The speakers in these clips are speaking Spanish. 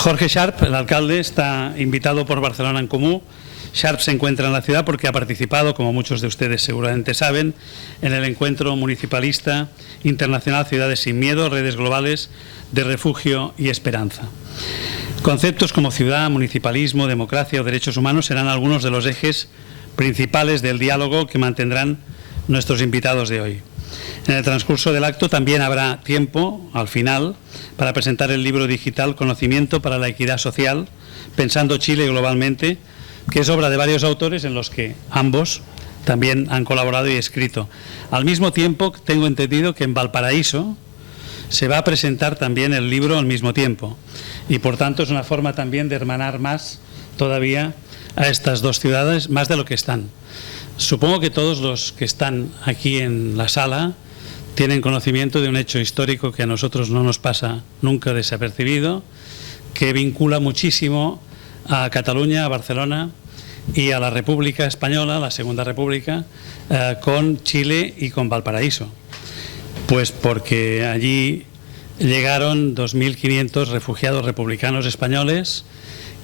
Jorge Sharp, el alcalde, está invitado por Barcelona en Comú. Sharp se encuentra en la ciudad porque ha participado, como muchos de ustedes seguramente saben, en el encuentro municipalista internacional Ciudades sin Miedo, Redes Globales de Refugio y Esperanza. Conceptos como ciudad, municipalismo, democracia o derechos humanos serán algunos de los ejes principales del diálogo que mantendrán nuestros invitados de hoy. En el transcurso del acto también habrá tiempo, al final, para presentar el libro digital Conocimiento para la Equidad Social, Pensando Chile globalmente, que es obra de varios autores en los que ambos también han colaborado y escrito. Al mismo tiempo, tengo entendido que en Valparaíso se va a presentar también el libro al mismo tiempo y, por tanto, es una forma también de hermanar más todavía a estas dos ciudades, más de lo que están. Supongo que todos los que están aquí en la sala tienen conocimiento de un hecho histórico que a nosotros no nos pasa nunca desapercibido, que vincula muchísimo a Cataluña, a Barcelona y a la República Española, la Segunda República, con Chile y con Valparaíso. Pues porque allí llegaron 2.500 refugiados republicanos españoles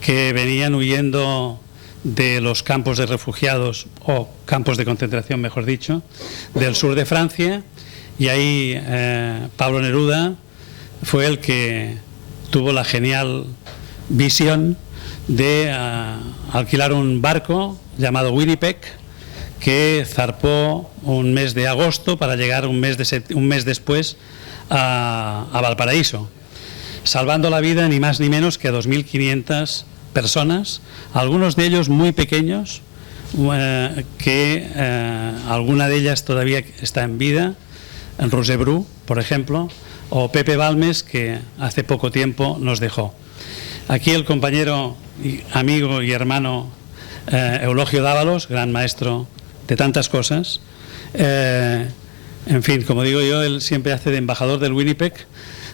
que venían huyendo de los campos de refugiados, o campos de concentración, mejor dicho, del sur de Francia, y ahí Pablo Neruda fue el que tuvo la genial visión de alquilar un barco llamado Winnipeg, que zarpó un mes de agosto para llegar un mes después a Valparaíso, salvando la vida ni más ni menos que a 2.500 personas, algunos de ellos muy pequeños, que alguna de ellas todavía está en vida, en Roser Bru, por ejemplo, o Pepe Balmes, que hace poco tiempo nos dejó. Aquí el compañero, amigo y hermano Eulogio Dávalos, gran maestro de tantas cosas. En fin, como digo yo, él siempre hace de embajador del Winnipeg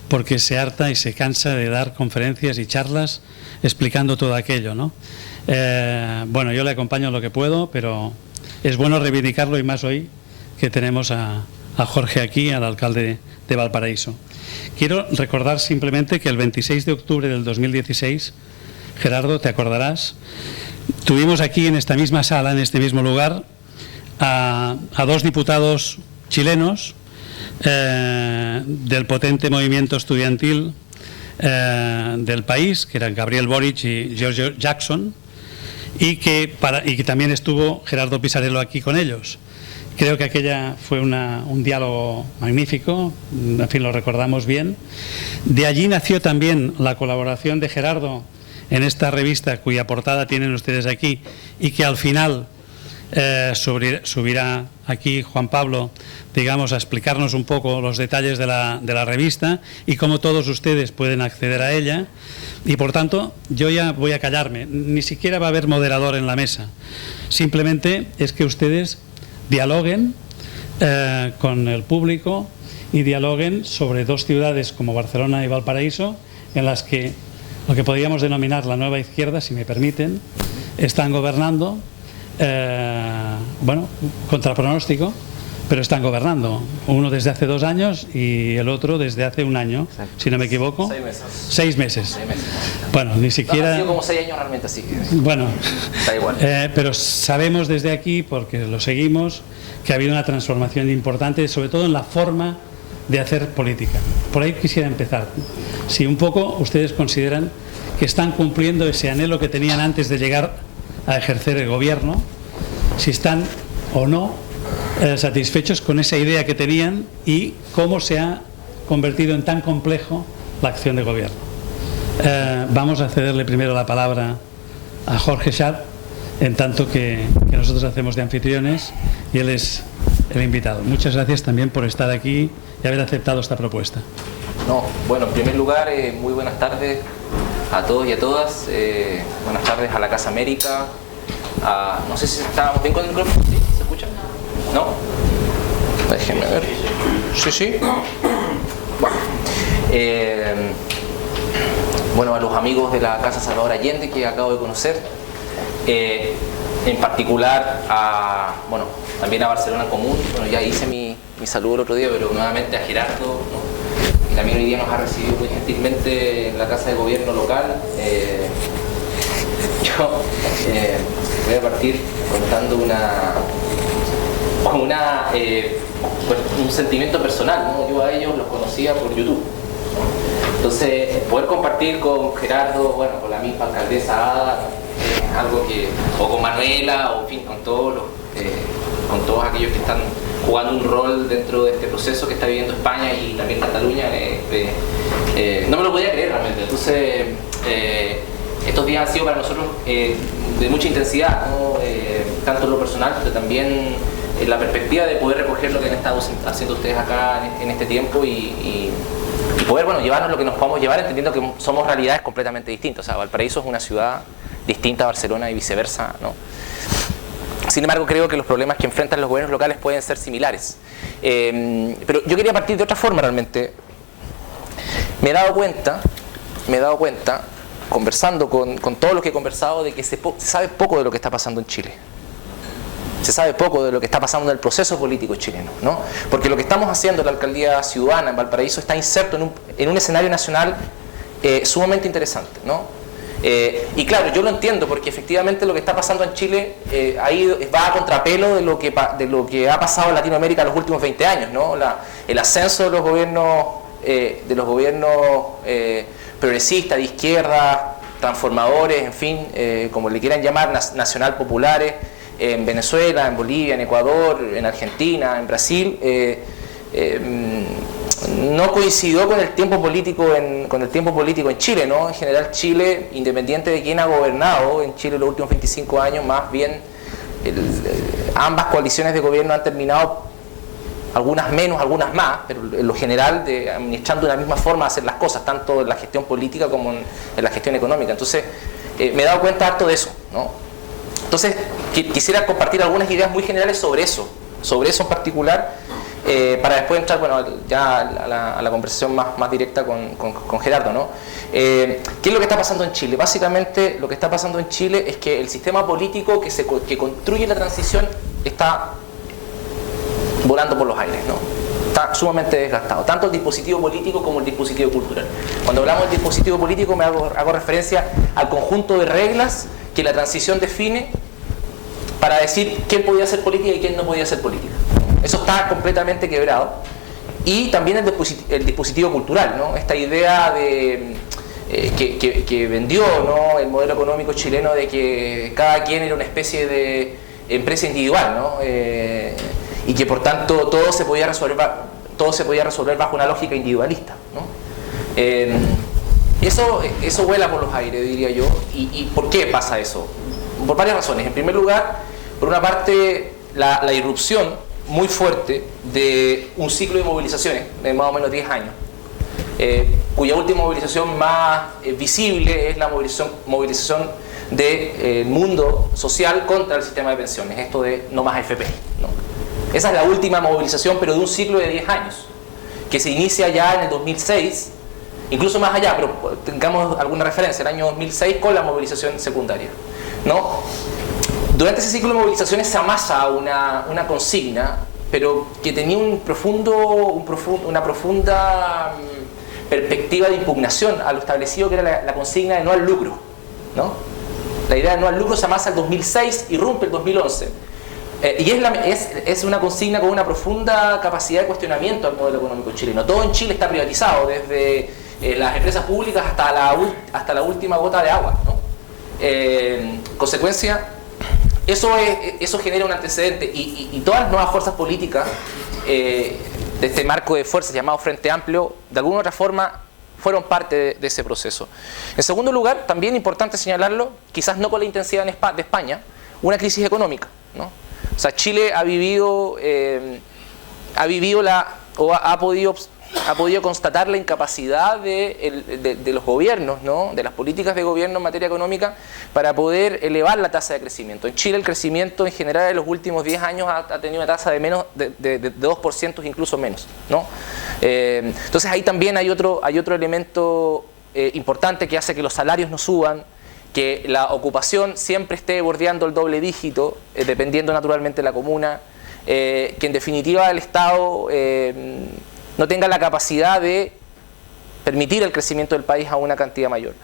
porque se harta y se cansa de dar conferencias y charlas explicando todo aquello, ¿no? Bueno, yo le acompaño lo que puedo, pero es bueno reivindicarlo, y más hoy que tenemos a Jorge aquí, al alcalde de Valparaíso. Quiero recordar simplemente que el 26 de octubre del 2016, Gerardo, te acordarás, tuvimos aquí en esta misma sala, en este mismo lugar, a dos diputados chilenos del potente movimiento estudiantil del país, que eran Gabriel Boric y Giorgio Jackson, y que también estuvo Gerardo Pisarello aquí con ellos. Creo que aquella fue un diálogo magnífico, en fin, lo recordamos bien. De allí nació también la colaboración de Gerardo en esta revista, cuya portada tienen ustedes aquí, y que al final subirá aquí Juan Pablo, digamos, a explicarnos un poco los detalles de la revista y cómo todos ustedes pueden acceder a ella. Y por tanto, yo ya voy a callarme, ni siquiera va a haber moderador en la mesa. Simplemente es que ustedes dialoguen con el público y dialoguen sobre dos ciudades como Barcelona y Valparaíso, en las que lo que podríamos denominar la nueva izquierda, si me permiten, están gobernando, bueno, contra pronóstico, pero están gobernando. Uno desde hace 2 años y el otro desde hace 1 año, si no me equivoco. 6 meses. 6 meses. 6 meses. Bueno, ni siquiera... No, ha sido como 6 años realmente, así que... Bueno, da igual. Pero sabemos desde aquí, porque lo seguimos, que ha habido una transformación importante, sobre todo en la forma de hacer política. Por ahí quisiera empezar. Si un poco ustedes consideran que están cumpliendo ese anhelo que tenían antes de llegar a ejercer el gobierno, si están o no satisfechos con esa idea que tenían y cómo se ha convertido en tan complejo la acción de gobierno. Vamos a cederle primero la palabra a Jorge Sharp, en tanto que nosotros hacemos de anfitriones y él es el invitado. Muchas gracias también por estar aquí y haber aceptado esta propuesta. No, bueno, en primer lugar, muy buenas tardes a todos y a todas. Buenas tardes a la Casa América. No sé si estábamos bien con el micrófono. ¿Sí? ¿Se escucha? ¿No? Déjenme ver. Sí. Bueno, a los amigos de la Casa Salvador Allende que acabo de conocer. En particular bueno, también a Barcelona en Común. Bueno, ya hice mi saludo el otro día, pero nuevamente a Gerardo, ¿no? también hoy día nos ha recibido muy gentilmente en la Casa de Gobierno local. Yo voy a partir contando un sentimiento personal, ¿no? Yo a ellos los conocía por YouTube. Entonces, poder compartir con Gerardo, bueno, con la misma alcaldesa Ada, algo que, o con Manuela, o en fin, con todos aquellos que están jugando un rol dentro de este proceso que está viviendo España y también Cataluña, no me lo podía creer realmente. Entonces, estos días han sido para nosotros de mucha intensidad, ¿no? Tanto en lo personal, pero también en la perspectiva de poder recoger lo que han estado haciendo ustedes acá en este tiempo y poder, bueno, llevarnos lo que nos podamos llevar, entendiendo que somos realidades completamente distintas. O sea, Valparaíso es una ciudad distinta a Barcelona y viceversa, ¿no? Sin embargo, creo que los problemas que enfrentan los gobiernos locales pueden ser similares. Pero yo quería partir de otra forma realmente. Me he dado cuenta, conversando con todos los que he conversado, de que se sabe poco de lo que está pasando en Chile. Se sabe poco de lo que está pasando en el proceso político chileno, ¿no? Porque lo que estamos haciendo en la alcaldía ciudadana en Valparaíso está inserto en un escenario nacional sumamente interesante, ¿no? Y claro, yo lo entiendo porque efectivamente lo que está pasando en Chile ahí va a contrapelo de lo que ha pasado en Latinoamérica en los últimos 20 años, ¿no? El ascenso de los gobiernos progresistas, de izquierda, transformadores, en fin, como le quieran llamar, nacional populares, en Venezuela, en Bolivia, en Ecuador, en Argentina, en Brasil, no coincidió con el tiempo político en Chile, ¿no? En general Chile, independiente de quién ha gobernado en Chile los últimos 25 años, más bien ambas coaliciones de gobierno han terminado, algunas menos, algunas más, pero en lo general administrando de la misma forma hacer las cosas, tanto en la gestión política como en la gestión económica. Entonces, me he dado cuenta harto de eso, ¿no? Entonces, quisiera compartir algunas ideas muy generales sobre eso en particular, para después entrar, bueno, ya a la conversación más directa con Gerardo, ¿no? ¿Qué es lo que está pasando en Chile? Básicamente, lo que está pasando en Chile es que el sistema político que construye la transición está volando por los aires, ¿no? Está sumamente desgastado, tanto el dispositivo político como el dispositivo cultural. Cuando hablamos del dispositivo político hago referencia al conjunto de reglas que la transición define para decir quién podía hacer política y quién no podía hacer política. Eso está completamente quebrado. Y también el dispositivo cultural, ¿no? Esta idea de que vendió, ¿no?, el modelo económico chileno de que cada quien era una especie de empresa individual, ¿no? Y que por tanto todo se podía resolver bajo una lógica individualista, ¿no? Eso vuela por los aires, diría yo. ¿Y por qué pasa eso? Por varias razones. En primer lugar, por una parte, la irrupción muy fuerte de un ciclo de movilizaciones de más o menos 10 años, cuya última movilización más visible es la movilización del mundo social contra el sistema de pensiones, esto de no más AFP, ¿no? Esa es la última movilización, pero de un ciclo de 10 años, que se inicia ya en el 2006, incluso más allá, pero tengamos alguna referencia, el año 2006 con la movilización secundaria, ¿no? Durante ese ciclo de movilizaciones se amasa una consigna, pero que tenía una profunda perspectiva de impugnación a lo establecido, que era la consigna de no al lucro, ¿no? La idea de no al lucro se amasa en el 2006 y irrumpe el 2011. Y es una consigna con una profunda capacidad de cuestionamiento al modelo económico chileno. Todo en Chile está privatizado, desde las empresas públicas hasta la última gota de agua, ¿no? Consecuencia, eso genera un antecedente y todas las nuevas fuerzas políticas de este marco de fuerzas llamado Frente Amplio, de alguna u otra forma fueron parte de ese proceso. En segundo lugar, también importante señalarlo, quizás no con la intensidad de España, una crisis económica, ¿no? O sea, Chile ha podido constatar la incapacidad de los gobiernos, ¿no?, de las políticas de gobierno en materia económica para poder elevar la tasa de crecimiento. En Chile el crecimiento en general en los últimos 10 años ha tenido una tasa de menos de 2%, incluso menos, ¿no? Entonces ahí también hay otro elemento importante que hace que los salarios no suban, que la ocupación siempre esté bordeando el doble dígito, dependiendo naturalmente de la comuna, que en definitiva el Estado no tenga la capacidad de permitir el crecimiento del país a una cantidad mayor.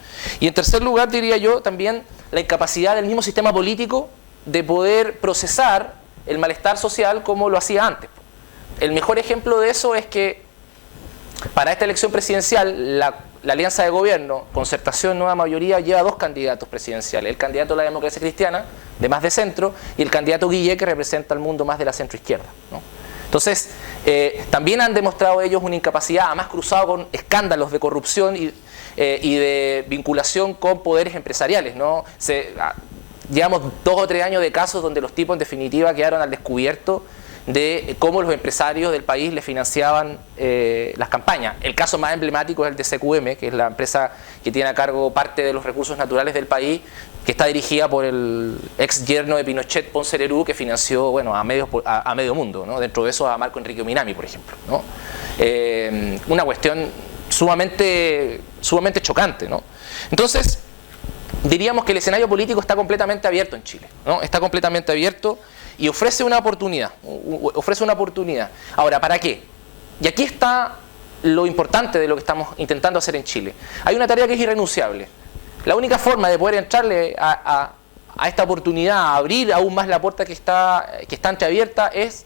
Y en tercer lugar, diría yo, también la incapacidad del mismo sistema político de poder procesar el malestar social como lo hacía antes. El mejor ejemplo de eso es que para esta elección presidencial la alianza de gobierno, Concertación Nueva Mayoría, lleva 2 candidatos presidenciales. El candidato de la democracia cristiana, de más de centro, y el candidato Guille, que representa al mundo más de la centroizquierda, ¿no? Entonces, también han demostrado ellos una incapacidad, además cruzado con escándalos de corrupción y de vinculación con poderes empresariales, ¿no? Llevamos 2 o 3 años de casos donde los tipos en definitiva quedaron al descubierto de cómo los empresarios del país le financiaban las campañas. El caso más emblemático es el de CQM, que es la empresa que tiene a cargo parte de los recursos naturales del país, que está dirigida por el ex yerno de Pinochet, Ponce Lerú, que financió, bueno, a medio mundo, ¿no? Dentro de eso a Marco Enrique Minami, por ejemplo, ¿no? Una cuestión sumamente chocante, ¿no? Entonces, diríamos que el escenario político está completamente abierto en Chile, ¿no? Está completamente abierto y ofrece una oportunidad. Ahora, ¿para qué? Y aquí está lo importante de lo que estamos intentando hacer en Chile. Hay una tarea que es irrenunciable. La única forma de poder entrarle a esta oportunidad, a abrir aún más la puerta que está entreabierta, es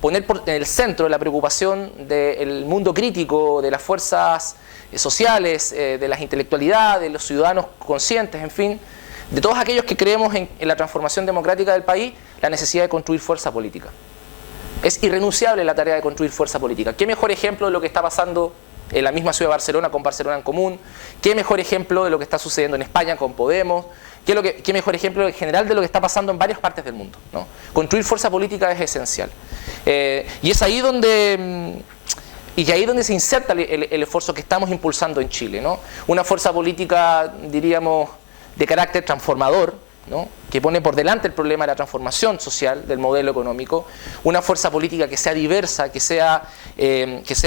poner en el centro la preocupación del mundo crítico, de las fuerzas sociales, de las intelectualidades, de los ciudadanos conscientes, en fin, de todos aquellos que creemos en la transformación democrática del país, la necesidad de construir fuerza política. Es irrenunciable la tarea de construir fuerza política. ¿Qué mejor ejemplo de lo que está pasando en la misma ciudad de Barcelona con Barcelona en Común? ¿Qué mejor ejemplo de lo que está sucediendo en España con Podemos? ¿Qué mejor ejemplo en general de lo que está pasando en varias partes del mundo, ¿no? Construir fuerza política es esencial. Y es ahí donde se inserta el esfuerzo que estamos impulsando en Chile, ¿no? Una fuerza política, diríamos, de carácter transformador, ¿no? Que pone por delante el problema de la transformación social del modelo económico, una fuerza política que sea diversa, que sea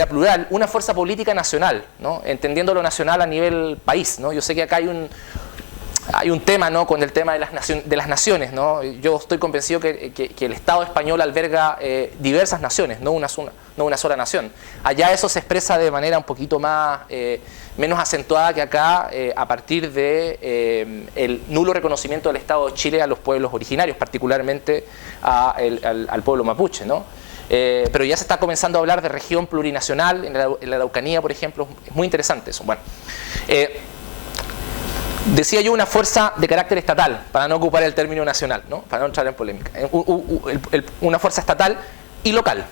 plural, una fuerza política nacional, ¿no? Entendiendo lo nacional a nivel país, ¿no? Yo sé que acá hay un tema, ¿no? Con el tema de las naciones, ¿no? Yo estoy convencido que el Estado español alberga diversas naciones, no una sola nación. Allá eso se expresa de manera un poquito menos acentuada que acá, a partir de el nulo reconocimiento del Estado de Chile a los pueblos originarios, particularmente al pueblo mapuche, ¿no? Pero ya se está comenzando a hablar de región plurinacional en la Araucanía, por ejemplo. Es muy interesante eso. Bueno, decía yo una fuerza de carácter estatal, para no ocupar el término nacional, ¿no? Para no entrar en polémica. Una fuerza estatal y local,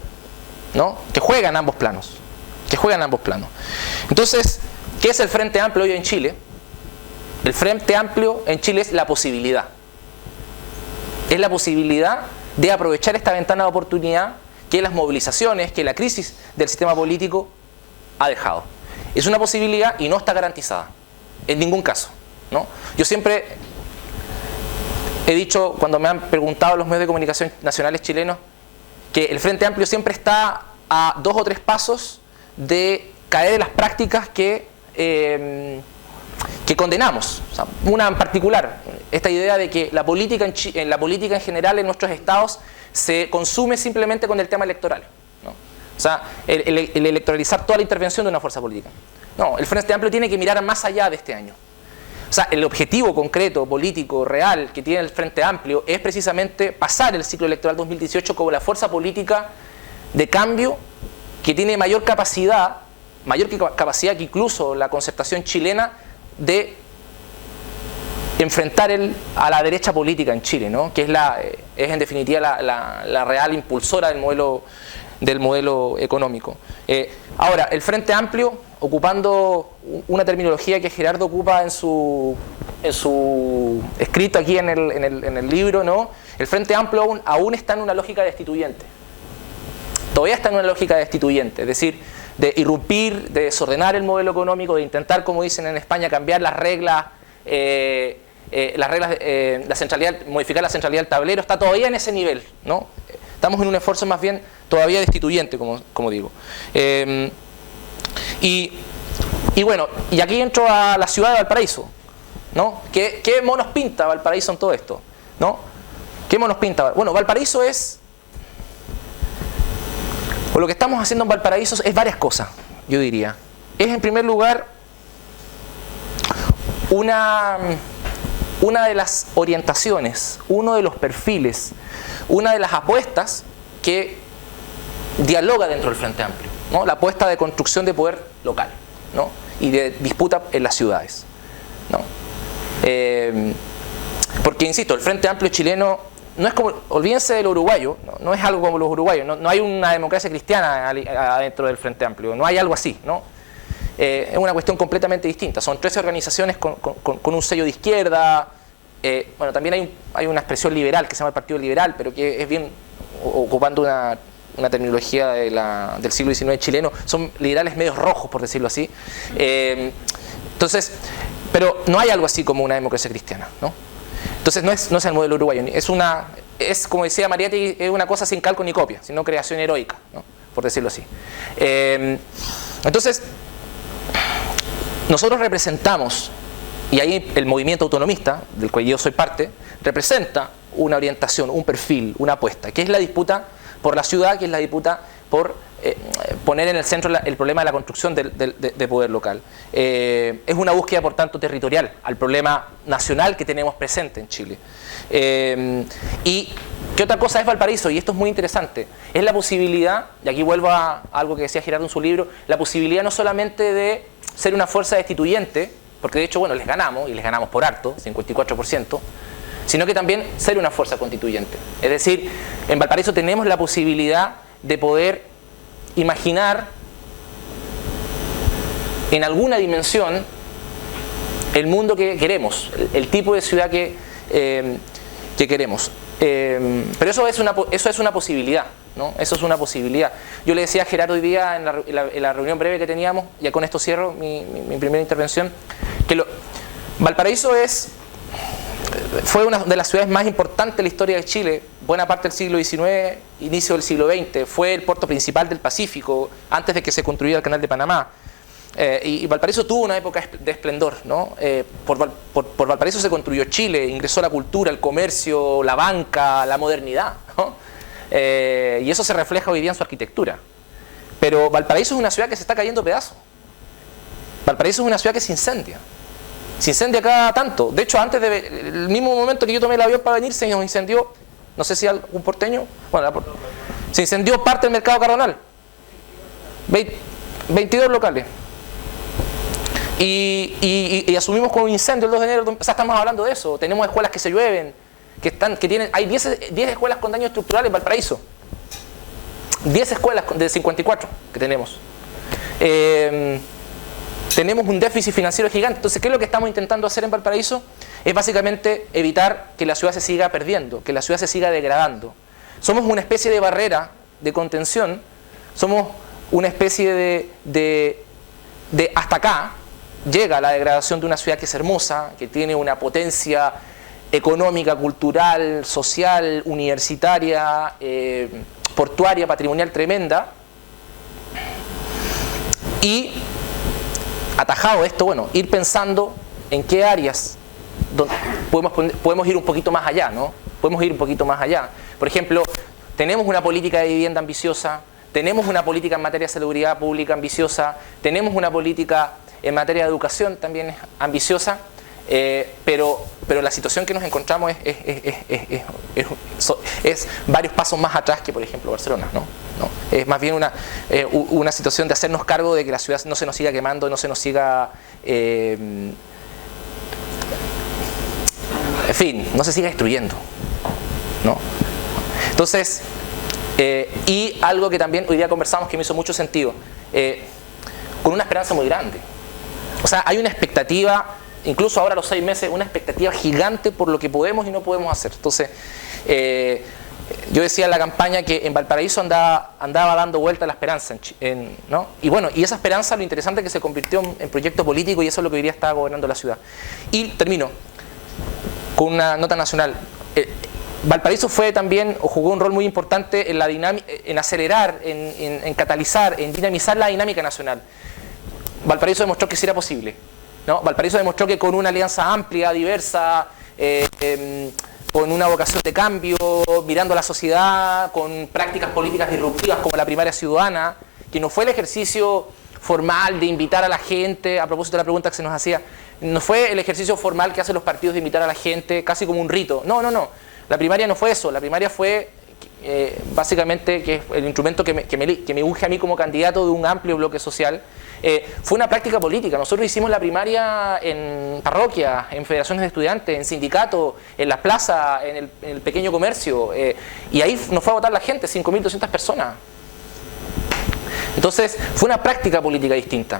¿no? Que juega en ambos planos. Entonces, ¿qué es el Frente Amplio hoy en Chile? El Frente Amplio en Chile es la posibilidad. Es la posibilidad de aprovechar esta ventana de oportunidad que las movilizaciones, que la crisis del sistema político ha dejado. Es una posibilidad y no está garantizada, en ningún caso, ¿no? Yo siempre he dicho, cuando me han preguntado los medios de comunicación nacionales chilenos, que el Frente Amplio siempre está a 2 o 3 pasos de caer en las prácticas que condenamos. O sea, una en particular, esta idea de que la política en general en nuestros estados se consume simplemente con el tema electoral, ¿no? O sea, el electoralizar toda la intervención de una fuerza política. No, el Frente Amplio tiene que mirar más allá de este año. O sea, el objetivo concreto, político, real que tiene el Frente Amplio es precisamente pasar el ciclo electoral 2018 como la fuerza política de cambio que tiene mayor capacidad que incluso la concertación chilena de enfrentar a la derecha política en Chile, ¿no? Que es en definitiva la real impulsora del modelo económico. Ahora, el Frente Amplio, ocupando una terminología que Gerardo ocupa en su escrito aquí en el libro, ¿no? El Frente Amplio aún está en una lógica destituyente. Todavía está en una lógica destituyente, es decir, de irrumpir, de desordenar el modelo económico, de intentar, como dicen en España, cambiar las reglas, modificar la centralidad del tablero. Está todavía en ese nivel, ¿no? Estamos en un esfuerzo más bien todavía destituyente, como digo. Y bueno, y aquí entro a la ciudad de Valparaíso, ¿no? ¿Qué monos pinta Valparaíso en todo esto, ¿no? ¿Qué monos pinta? Bueno, Valparaíso o lo que estamos haciendo en Valparaíso es varias cosas, yo diría. es en primer lugar una de las orientaciones, uno de los perfiles, una de las apuestas que dialoga dentro del Frente Amplio, ¿no? La apuesta de construcción de poder local, ¿no? Y de disputa en las ciudades, ¿no? Porque, insisto, el Frente Amplio chileno no es como, olvídense de lo uruguayo, no es algo como los uruguayos, no hay una democracia cristiana adentro del Frente Amplio, no hay algo así, ¿no? Es una cuestión completamente distinta, son 13 organizaciones con un sello de izquierda, bueno, también hay una expresión liberal que se llama el Partido Liberal, pero que es bien, ocupando una terminología del siglo XIX chileno, son liberales medios rojos, por decirlo así. Entonces, pero no hay algo así como una democracia cristiana, ¿no? Entonces no es el modelo uruguayo, es como decía Mariátegui, es una cosa sin calco ni copia, sino creación heroica, ¿no? Por decirlo así. Entonces, nosotros representamos, y ahí el movimiento autonomista, del cual yo soy parte, representa una orientación, un perfil, una apuesta, que es la disputa por la ciudad, que es la disputa por poner en el centro el problema de la construcción de poder local. Es una búsqueda, por tanto, territorial al problema nacional que tenemos presente en Chile. Y ¿qué otra cosa es Valparaíso? Y esto es muy interesante. Es la posibilidad, y aquí vuelvo a algo que decía Gerardo en su libro, la posibilidad no solamente de ser una fuerza destituyente, porque de hecho, bueno, les ganamos, y les ganamos por harto, 54%, sino que también ser una fuerza constituyente. Es decir, en Valparaíso tenemos la posibilidad de poder imaginar en alguna dimensión el mundo que queremos, el tipo de ciudad que queremos. Pero eso es una posibilidad, ¿no? Eso es una posibilidad. Yo le decía a Gerardo hoy día en la reunión breve que teníamos, ya con esto cierro mi primera intervención, que Valparaíso fue una de las ciudades más importantes de la historia de Chile, buena parte del siglo XIX, inicio del siglo XX, fue el puerto principal del Pacífico antes de que se construyera el Canal de Panamá. Y Valparaíso tuvo una época de esplendor, ¿no? Por Valparaíso se construyó Chile, ingresó la cultura, el comercio, la banca, la modernidad, ¿no? Y eso se refleja hoy día en su arquitectura. Pero Valparaíso es una ciudad que se está cayendo a pedazos. Valparaíso es una ciudad que se incendia cada tanto. De hecho, antes el mismo momento que yo tomé el avión para venir, se nos incendió, no sé si algún porteño, bueno, se incendió parte del mercado Cardonal, 22 locales. Y asumimos con un incendio el 2 de enero, o sea, estamos hablando de eso. Tenemos escuelas que se llueven, hay 10 escuelas con daño estructural en Valparaíso. 10 escuelas de 54 que tenemos. Tenemos un déficit financiero gigante. Entonces, ¿qué es lo que estamos intentando hacer en Valparaíso? Es básicamente evitar que la ciudad se siga perdiendo, que la ciudad se siga degradando. Somos una especie de barrera de contención, somos una especie de hasta acá llega la degradación de una ciudad que es hermosa, que tiene una potencia económica, cultural, social, universitaria, portuaria, patrimonial tremenda. Y atajado esto, bueno, ir pensando en qué áreas podemos ir un poquito más allá, ¿no? Podemos ir un poquito más allá. Por ejemplo, tenemos una política de vivienda ambiciosa, tenemos una política en materia de seguridad pública ambiciosa, tenemos una política en materia de educación también ambiciosa, pero la situación que nos encontramos es varios pasos más atrás que, por ejemplo, Barcelona, ¿no? Es más bien una situación de hacernos cargo de que la ciudad no se nos siga quemando, no se nos siga, en fin, no se siga destruyendo, ¿no? Entonces, y algo que también hoy día conversamos que me hizo mucho sentido, con una esperanza muy grande. O sea, hay una expectativa, incluso ahora a los 6 meses, una expectativa gigante por lo que podemos y no podemos hacer. Entonces, yo decía en la campaña que en Valparaíso andaba dando vuelta la esperanza, ¿no? Y bueno, y esa esperanza, lo interesante es que se convirtió en proyecto político, y eso es lo que hoy día está gobernando la ciudad. Y termino con una nota nacional. Valparaíso fue también, o jugó un rol muy importante en la en acelerar, en catalizar, en dinamizar la dinámica nacional. Valparaíso demostró que sí era posible, ¿no? Valparaíso demostró que con una alianza amplia, diversa, con una vocación de cambio, mirando a la sociedad, con prácticas políticas disruptivas como la primaria ciudadana, que no fue el ejercicio formal de invitar a la gente, a propósito de la pregunta que se nos hacía, no fue el ejercicio formal que hacen los partidos de invitar a la gente, casi como un rito. No. La primaria no fue eso. La primaria fue básicamente, que es el instrumento que me unge a mí como candidato de un amplio bloque social. Fue una práctica política. Nosotros hicimos la primaria en parroquias, en federaciones de estudiantes, en sindicatos, en las plazas, en el pequeño comercio, y ahí nos fue a votar la gente, 5.200 personas. Entonces fue una práctica política distinta,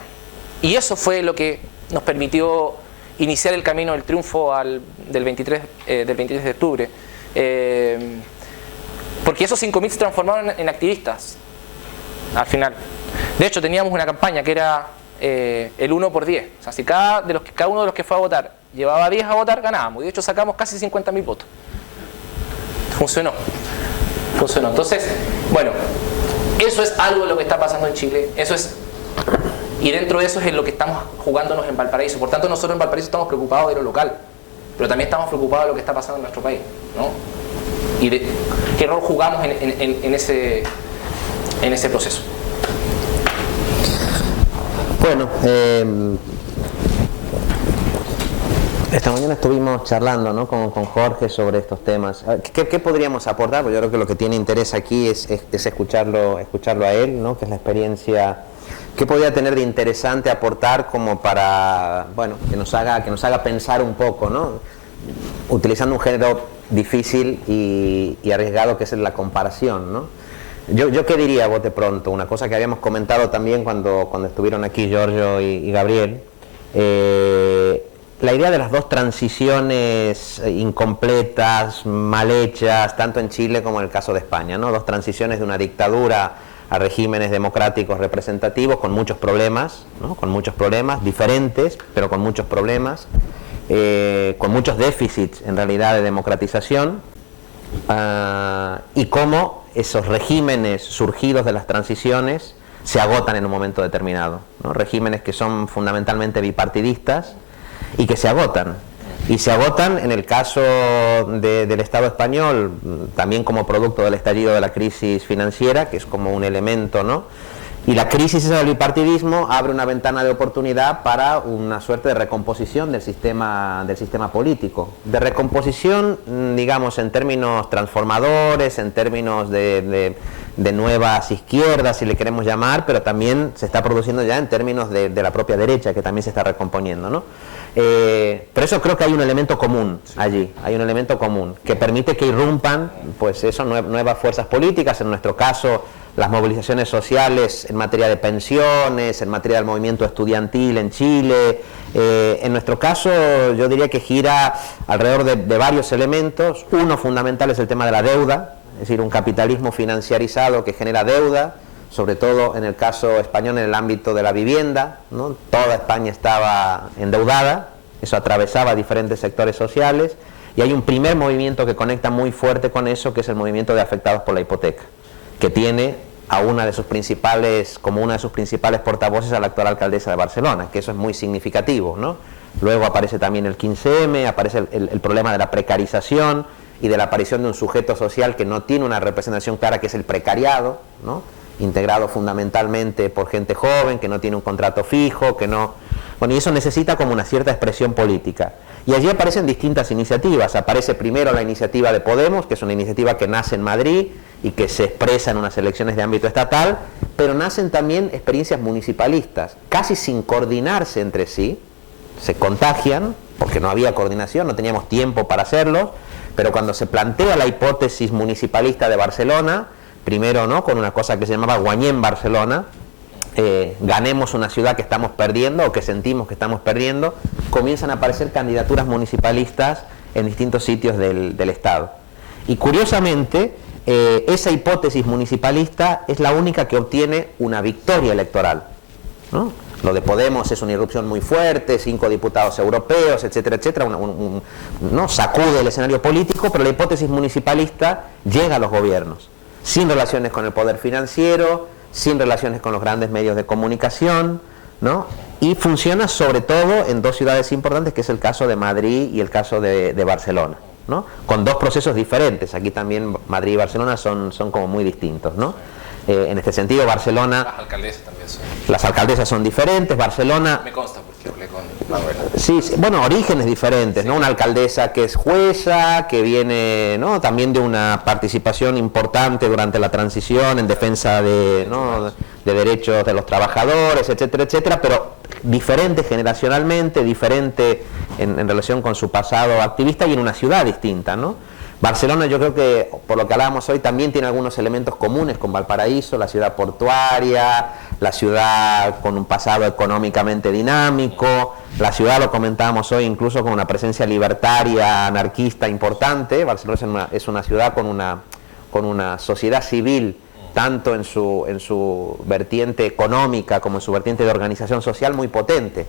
y eso fue lo que nos permitió iniciar el camino del triunfo del 23 de octubre, porque esos 5.000 se transformaron en activistas al final. De hecho, teníamos una campaña que era el 1 por 10. O sea, si cada uno de los que fue a votar llevaba 10 a votar, ganábamos. Y de hecho sacamos casi 50.000 votos. Funcionó. Entonces, bueno, eso es algo de lo que está pasando en Chile. Y dentro de eso es en lo que estamos jugándonos en Valparaíso. Por tanto, nosotros en Valparaíso estamos preocupados de lo local, pero también estamos preocupados de lo que está pasando en nuestro país, ¿no? Y de qué rol jugamos en ese proceso. Bueno, esta mañana estuvimos charlando, ¿no?, con Jorge sobre estos temas. ¿Qué podríamos aportar? Pues yo creo que lo que tiene interés aquí es escucharlo a él, ¿no?, que es la experiencia. ¿Qué podría tener de interesante aportar como para, bueno, que nos haga pensar un poco, ¿no?, utilizando un género difícil y arriesgado que es la comparación, ¿no? Yo qué diría a bote pronto, una cosa que habíamos comentado también cuando estuvieron aquí Giorgio y Gabriel, la idea de las dos transiciones incompletas, mal hechas, tanto en Chile como en el caso de España, ¿no? Dos transiciones de una dictadura a regímenes democráticos representativos con muchos problemas, ¿no?, con muchos problemas diferentes, pero con muchos problemas, con muchos déficits en realidad de democratización, y cómo esos regímenes surgidos de las transiciones se agotan en un momento determinado, ¿no? Regímenes que son fundamentalmente bipartidistas y que se agotan. Y se agotan en el caso del Estado español, también como producto del estallido de la crisis financiera, que es como un elemento, ¿no? Y la crisis del bipartidismo abre una ventana de oportunidad para una suerte de recomposición del sistema político. De recomposición, digamos, en términos transformadores, en términos de nuevas izquierdas, si le queremos llamar, pero también se está produciendo ya en términos de la propia derecha, que también se está recomponiendo, ¿no? Pero eso creo que hay un elemento común allí, hay un elemento común que permite que irrumpan, pues eso, nuevas fuerzas políticas, en nuestro caso las movilizaciones sociales en materia de pensiones, en materia del movimiento estudiantil en Chile. En nuestro caso yo diría que gira alrededor de varios elementos. Uno fundamental es el tema de la deuda, es decir, un capitalismo financiarizado que genera deuda, sobre todo en el caso español en el ámbito de la vivienda, ¿no? Toda España estaba endeudada, eso atravesaba diferentes sectores sociales, y hay un primer movimiento que conecta muy fuerte con eso, que es el movimiento de afectados por la hipoteca, que tiene a una de sus principales portavoces a la actual alcaldesa de Barcelona, que eso es muy significativo, ¿no? Luego aparece también el 15M, aparece el problema de la precarización y de la aparición de un sujeto social que no tiene una representación clara, que es el precariado, ¿no?, integrado fundamentalmente por gente joven, que no tiene un contrato fijo, que no... Bueno, y eso necesita como una cierta expresión política. Y allí aparecen distintas iniciativas. Aparece primero la iniciativa de Podemos, que es una iniciativa que nace en Madrid y que se expresa en unas elecciones de ámbito estatal, pero nacen también experiencias municipalistas, casi sin coordinarse entre sí, se contagian, porque no había coordinación, no teníamos tiempo para hacerlo, pero cuando se plantea la hipótesis municipalista de Barcelona, primero, ¿no?, con una cosa que se llamaba Guanyem Barcelona, ganemos una ciudad que estamos perdiendo o que sentimos que estamos perdiendo, comienzan a aparecer candidaturas municipalistas en distintos sitios del Estado. Y curiosamente, esa hipótesis municipalista es la única que obtiene una victoria electoral, ¿no? Lo de Podemos es una irrupción muy fuerte, 5 diputados europeos, etcétera, etcétera, ¿no?, sacude el escenario político, pero la hipótesis municipalista llega a los gobiernos, sin relaciones con el poder financiero, sin relaciones con los grandes medios de comunicación, ¿no? Y funciona sobre todo en dos ciudades importantes, que es el caso de Madrid y el caso de Barcelona, ¿no?, con dos procesos diferentes. Aquí también Madrid y Barcelona son como muy distintos, ¿no? En este sentido, Barcelona... Las alcaldesas también son. Las alcaldesas son diferentes, Barcelona... Me consta porque hablé con Manuela. Sí, bueno, orígenes diferentes, ¿no? Una alcaldesa que es jueza, que viene, ¿no?, también de una participación importante durante la transición en defensa de, ¿no?, de derechos de los trabajadores, etcétera, etcétera, pero diferente generacionalmente, diferente en relación con su pasado activista y en una ciudad distinta, ¿no? Barcelona, yo creo que, por lo que hablábamos hoy, también tiene algunos elementos comunes con Valparaíso, la ciudad portuaria, la ciudad con un pasado económicamente dinámico, la ciudad, lo comentábamos hoy, incluso con una presencia libertaria, anarquista importante. Barcelona es una ciudad con una sociedad civil, tanto en su vertiente económica como en su vertiente de organización social, muy potente.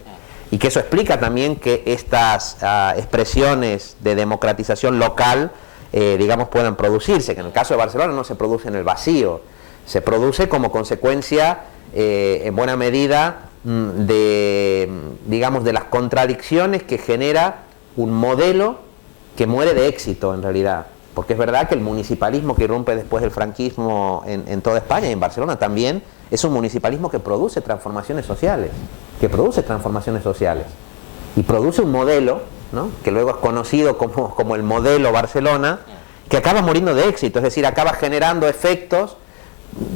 Y que eso explica también que estas expresiones de democratización local, digamos, puedan producirse, que en el caso de Barcelona no se produce en el vacío, se produce como consecuencia, en buena medida, digamos, de las contradicciones que genera un modelo que muere de éxito en realidad. Porque es verdad que el municipalismo que irrumpe después del franquismo en toda España y en Barcelona también es un municipalismo que produce transformaciones sociales, y produce un modelo, ¿no?, que luego es conocido como el modelo Barcelona, que acaba muriendo de éxito, es decir, acaba generando efectos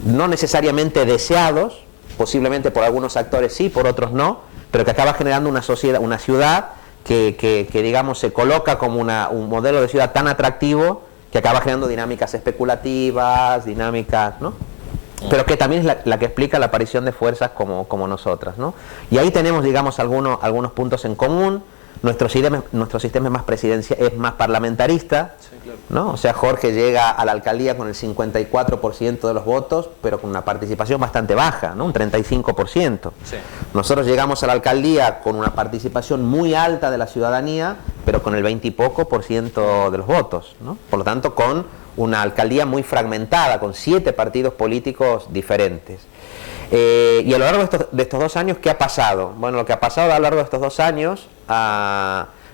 no necesariamente deseados, posiblemente por algunos actores sí, por otros no, pero que acaba generando una sociedad, una ciudad que digamos se coloca como un modelo de ciudad tan atractivo que acaba generando dinámicas especulativas, dinámicas, ¿no?, pero que también es la que explica la aparición de fuerzas como nosotras, ¿no? Y ahí tenemos, digamos, algunos puntos en común. Nuestro sistema es más parlamentarista, Sí, claro. ¿no? O sea, Jorge llega a la alcaldía con el 54% de los votos, pero con una participación bastante baja, ¿no?, un 35%. Sí. Nosotros llegamos a la alcaldía con una participación muy alta de la ciudadanía, pero con el 20 y poco por ciento de los votos, ¿no? Por lo tanto, con una alcaldía muy fragmentada, con 7 partidos políticos diferentes. Y a lo largo de estos 2 años, ¿qué ha pasado? Bueno, lo que ha pasado a lo largo de estos 2 años,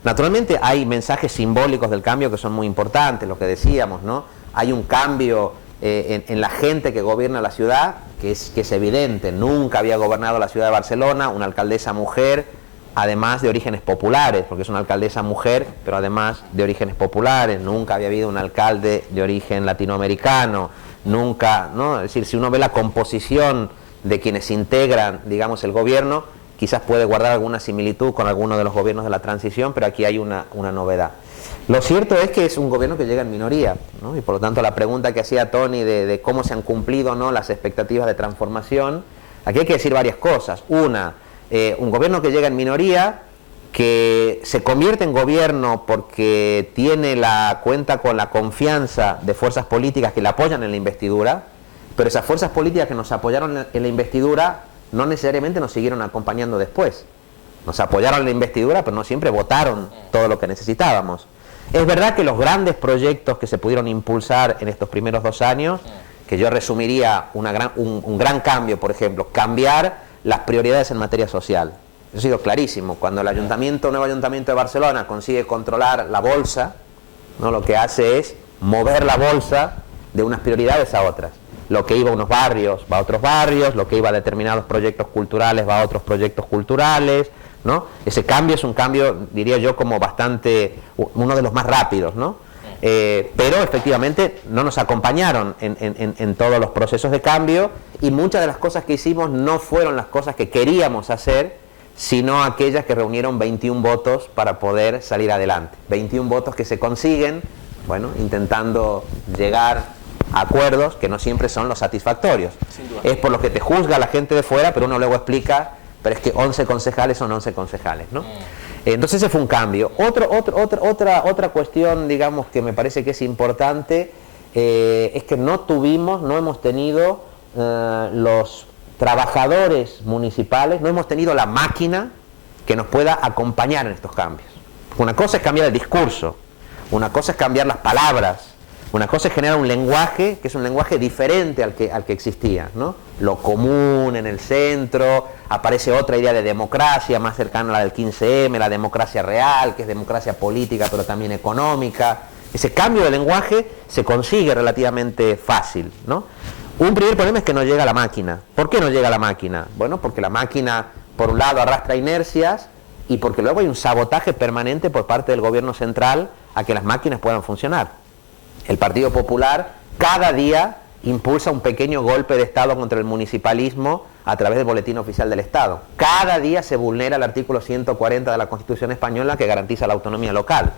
naturalmente hay mensajes simbólicos del cambio que son muy importantes, lo que decíamos, ¿no? Hay un cambio en la gente que gobierna la ciudad, que es evidente. Nunca había gobernado la ciudad de Barcelona una alcaldesa mujer, además de orígenes populares, porque es una alcaldesa mujer, pero además de orígenes populares. Nunca había habido un alcalde de origen latinoamericano, nunca, ¿no? Es decir, si uno ve la composición de quienes integran, digamos, el gobierno, quizás puede guardar alguna similitud con alguno de los gobiernos de la transición, pero aquí hay una novedad. Lo cierto es que es un gobierno que llega en minoría, ¿no? Y por lo tanto la pregunta que hacía Tony de cómo se han cumplido o no las expectativas de transformación, aquí hay que decir varias cosas. Una, un gobierno que llega en minoría, que se convierte en gobierno porque cuenta con la confianza de fuerzas políticas que le apoyan en la investidura, pero esas fuerzas políticas que nos apoyaron en la investidura no necesariamente nos siguieron acompañando después. Nos apoyaron en la investidura, pero no siempre votaron todo lo que necesitábamos. Es verdad que los grandes proyectos que se pudieron impulsar en estos primeros 2 años, que yo resumiría un gran cambio, por ejemplo, cambiar las prioridades en materia social. Eso ha sido clarísimo. Cuando el nuevo ayuntamiento de Barcelona consigue controlar la bolsa, ¿no?, lo que hace es mover la bolsa de unas prioridades a otras. Lo que iba a unos barrios va a otros barrios, lo que iba a determinados proyectos culturales va a otros proyectos culturales, ¿no? Ese cambio es un cambio, diría yo, como uno de los más rápidos, ¿no? Pero efectivamente no nos acompañaron en todos los procesos de cambio, y muchas de las cosas que hicimos no fueron las cosas que queríamos hacer, sino aquellas que reunieron 21 votos para poder salir adelante. 21 votos que se consiguen, bueno, intentando llegar a acuerdos que no siempre son los satisfactorios. Es por lo que te juzga la gente de fuera, pero uno luego explica, pero es que 11 concejales son 11 concejales, ¿no? Entonces ese fue un cambio. Otra cuestión, digamos, que me parece que es importante, es que no hemos tenido los trabajadores municipales, no hemos tenido la máquina que nos pueda acompañar en estos cambios. Una cosa es cambiar el discurso, una cosa es cambiar las palabras, una cosa es generar un lenguaje que es un lenguaje diferente al que existía, ¿no? Lo común en el centro, aparece otra idea de democracia más cercana a la del 15M, la democracia real, que es democracia política pero también económica. Ese cambio de lenguaje se consigue relativamente fácil, ¿no? Un primer problema es que no llega la máquina. ¿Por qué no llega la máquina? Bueno, porque la máquina, por un lado, arrastra inercias y porque luego hay un sabotaje permanente por parte del gobierno central a que las máquinas puedan funcionar. El Partido Popular cada día impulsa un pequeño golpe de Estado contra el municipalismo a través del Boletín Oficial del Estado. Cada día se vulnera el artículo 140 de la Constitución Española que garantiza la autonomía local,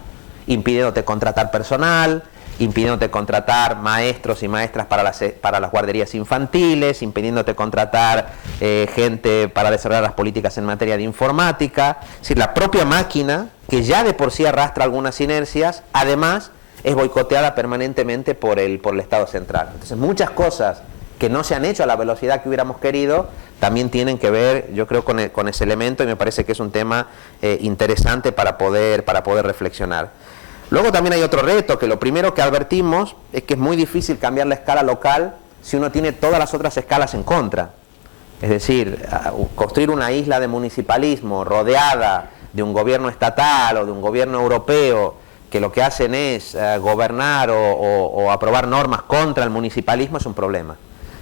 impidiéndote contratar personal, impidiéndote contratar maestros y maestras para las guarderías infantiles, impidiéndote contratar gente para desarrollar las políticas en materia de informática. Es decir, la propia máquina, que ya de por sí arrastra algunas inercias, además es boicoteada permanentemente por el Estado central. Entonces, muchas cosas que no se han hecho a la velocidad que hubiéramos querido también tienen que ver, yo creo, con ese elemento, y me parece que es un tema interesante para poder reflexionar. Luego también hay otro reto, que lo primero que advertimos es que es muy difícil cambiar la escala local si uno tiene todas las otras escalas en contra. Es decir, construir una isla de municipalismo rodeada de un gobierno estatal o de un gobierno europeo que lo que hacen es gobernar o aprobar normas contra el municipalismo es un problema.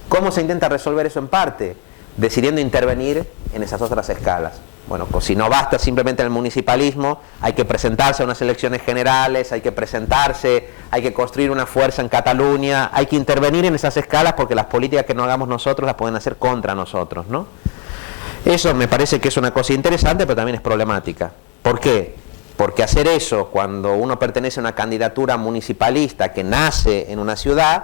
¿Cómo se intenta resolver eso en parte? Decidiendo intervenir en esas otras escalas. Bueno, pues si no basta simplemente el municipalismo, hay que presentarse a unas elecciones generales, hay que construir una fuerza en Cataluña, hay que intervenir en esas escalas porque las políticas que no hagamos nosotros las pueden hacer contra nosotros, ¿no? Eso me parece que es una cosa interesante, pero también es problemática. ¿Por qué? Porque hacer eso cuando uno pertenece a una candidatura municipalista que nace en una ciudad,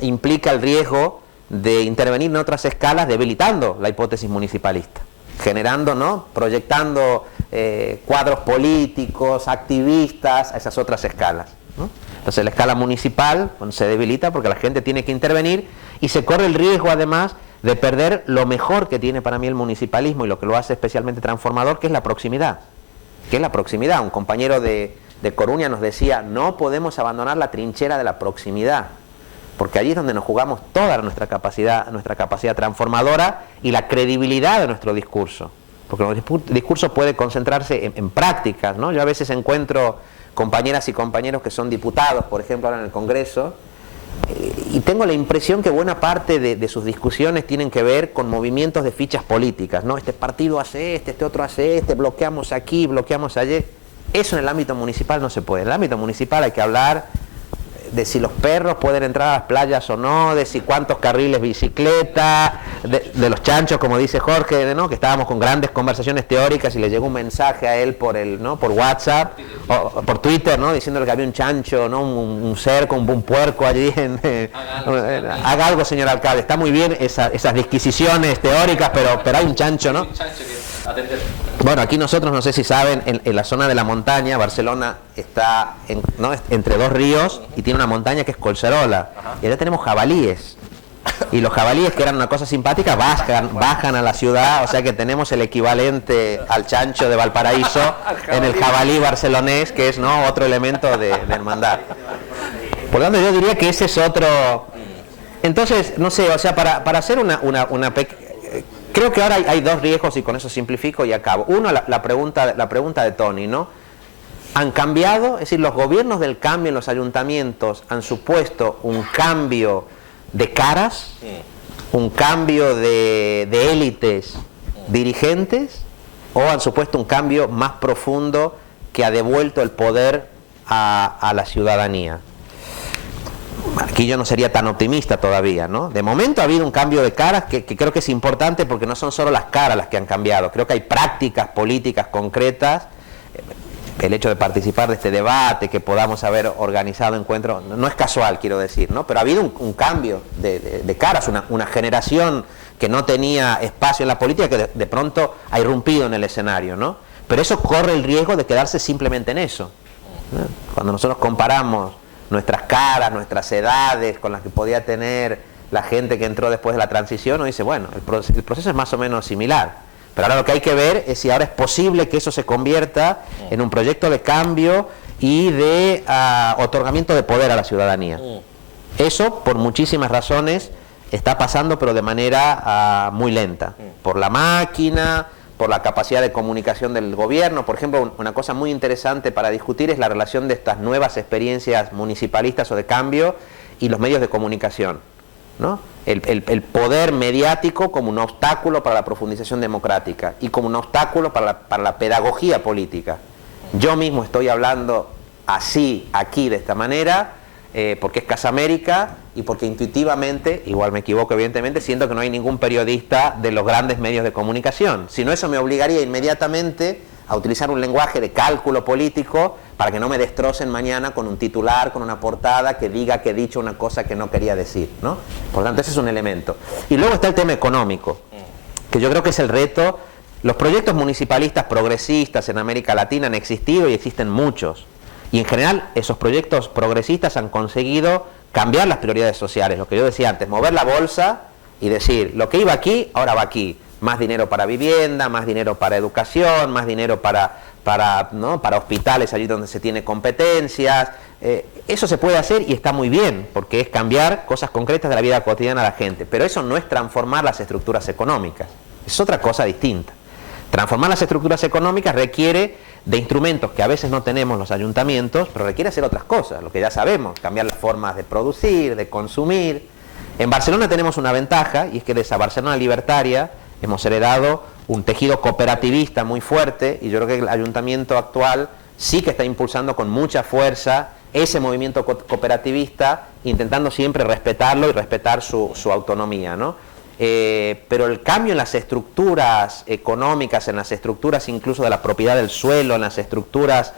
implica el riesgo de intervenir en otras escalas debilitando la hipótesis municipalista, generando, ¿no?, proyectando cuadros políticos, activistas a esas otras escalas, ¿no? Entonces la escala municipal, bueno, se debilita porque la gente tiene que intervenir y se corre el riesgo además de perder lo mejor que tiene para mí el municipalismo y lo que lo hace especialmente transformador, que es la proximidad. Un compañero de Coruña nos decía, no podemos abandonar la trinchera de la proximidad, porque allí es donde nos jugamos toda nuestra capacidad transformadora y la credibilidad de nuestro discurso, porque el discurso puede concentrarse en prácticas, ¿no? Yo a veces encuentro compañeras y compañeros que son diputados, por ejemplo, ahora en el Congreso, y tengo la impresión que buena parte de sus discusiones tienen que ver con movimientos de fichas políticas, ¿no? Este partido hace este otro hace bloqueamos aquí, bloqueamos allí. Eso en el ámbito municipal no se puede. En el ámbito municipal hay que hablar de si los perros pueden entrar a las playas o no, de si cuántos carriles bicicleta, de los chanchos, como dice Jorge, ¿no?, que estábamos con grandes conversaciones teóricas y le llegó un mensaje a él por WhatsApp o por Twitter, ¿no?, diciéndole que había un chancho, ¿no?, un cerco, un puerco allí haga algo, señor alcalde. Está muy bien esas disquisiciones teóricas, pero hay un chancho, ¿no? Bueno, aquí nosotros, no sé si saben, en la zona de la montaña, Barcelona está entre dos ríos y tiene una montaña que es Collserola. Y allá tenemos jabalíes. Y los jabalíes, que eran una cosa simpática, bajan a la ciudad, o sea que tenemos el equivalente al chancho de Valparaíso en el jabalí barcelonés, que es, ¿no?, otro elemento de hermandad. Por lo tanto, yo diría que ese es otro. Entonces, no sé, o sea, para hacer una creo que ahora hay dos riesgos y con eso simplifico y acabo. Uno, la pregunta de Tony, ¿no? Han cambiado, es decir, los gobiernos del cambio en los ayuntamientos han supuesto un cambio de caras, un cambio de élites dirigentes, o han supuesto un cambio más profundo que ha devuelto el poder a la ciudadanía. Aquí yo no sería tan optimista todavía, ¿no? De momento ha habido un cambio de caras que creo que es importante porque no son solo las caras las que han cambiado. Creo que hay prácticas políticas concretas. El hecho de participar de este debate, que podamos haber organizado encuentros, no es casual, quiero decir, ¿no? Pero ha habido un cambio de caras, una generación que no tenía espacio en la política que de pronto ha irrumpido en el escenario, ¿no? Pero eso corre el riesgo de quedarse simplemente en eso, ¿no? Cuando nosotros comparamos nuestras caras, nuestras edades con las que podía tener la gente que entró después de la transición, uno dice, bueno, el proceso es más o menos similar. Pero ahora lo que hay que ver es si ahora es posible que eso se convierta en un proyecto de cambio y de otorgamiento de poder a la ciudadanía. Eso, por muchísimas razones, está pasando, pero de manera muy lenta. Por la máquina, por la capacidad de comunicación del gobierno. Por ejemplo, una cosa muy interesante para discutir es la relación de estas nuevas experiencias municipalistas o de cambio y los medios de comunicación. ¿no? El poder mediático como un obstáculo para la profundización democrática y como un obstáculo para la pedagogía política. Yo mismo estoy hablando así, aquí, de esta manera, porque es Casa América y porque intuitivamente, igual me equivoco evidentemente, siento que no hay ningún periodista de los grandes medios de comunicación. Si no, eso me obligaría inmediatamente a utilizar un lenguaje de cálculo político para que no me destrocen mañana con un titular, con una portada que diga que he dicho una cosa que no quería decir, ¿no? Por lo tanto, ese es un elemento. Y luego está el tema económico, que yo creo que es el reto. Los proyectos municipalistas progresistas en América Latina han existido y existen muchos. Y en general esos proyectos progresistas han conseguido cambiar las prioridades sociales, lo que yo decía antes, mover la bolsa y decir, lo que iba aquí, ahora va aquí. Más dinero para vivienda, más dinero para educación, más dinero para hospitales allí donde se tiene competencias. Eso se puede hacer y está muy bien, porque es cambiar cosas concretas de la vida cotidiana de la gente. Pero eso no es transformar las estructuras económicas, es otra cosa distinta. Transformar las estructuras económicas requiere de instrumentos que a veces no tenemos los ayuntamientos, pero requiere hacer otras cosas, lo que ya sabemos, cambiar las formas de producir, de consumir. En Barcelona tenemos una ventaja, y es que de esa Barcelona libertaria hemos heredado un tejido cooperativista muy fuerte, y yo creo que el ayuntamiento actual sí que está impulsando con mucha fuerza ese movimiento cooperativista, intentando siempre respetarlo y respetar su autonomía, ¿no? Pero el cambio en las estructuras económicas, en las estructuras incluso de la propiedad del suelo, en las estructuras...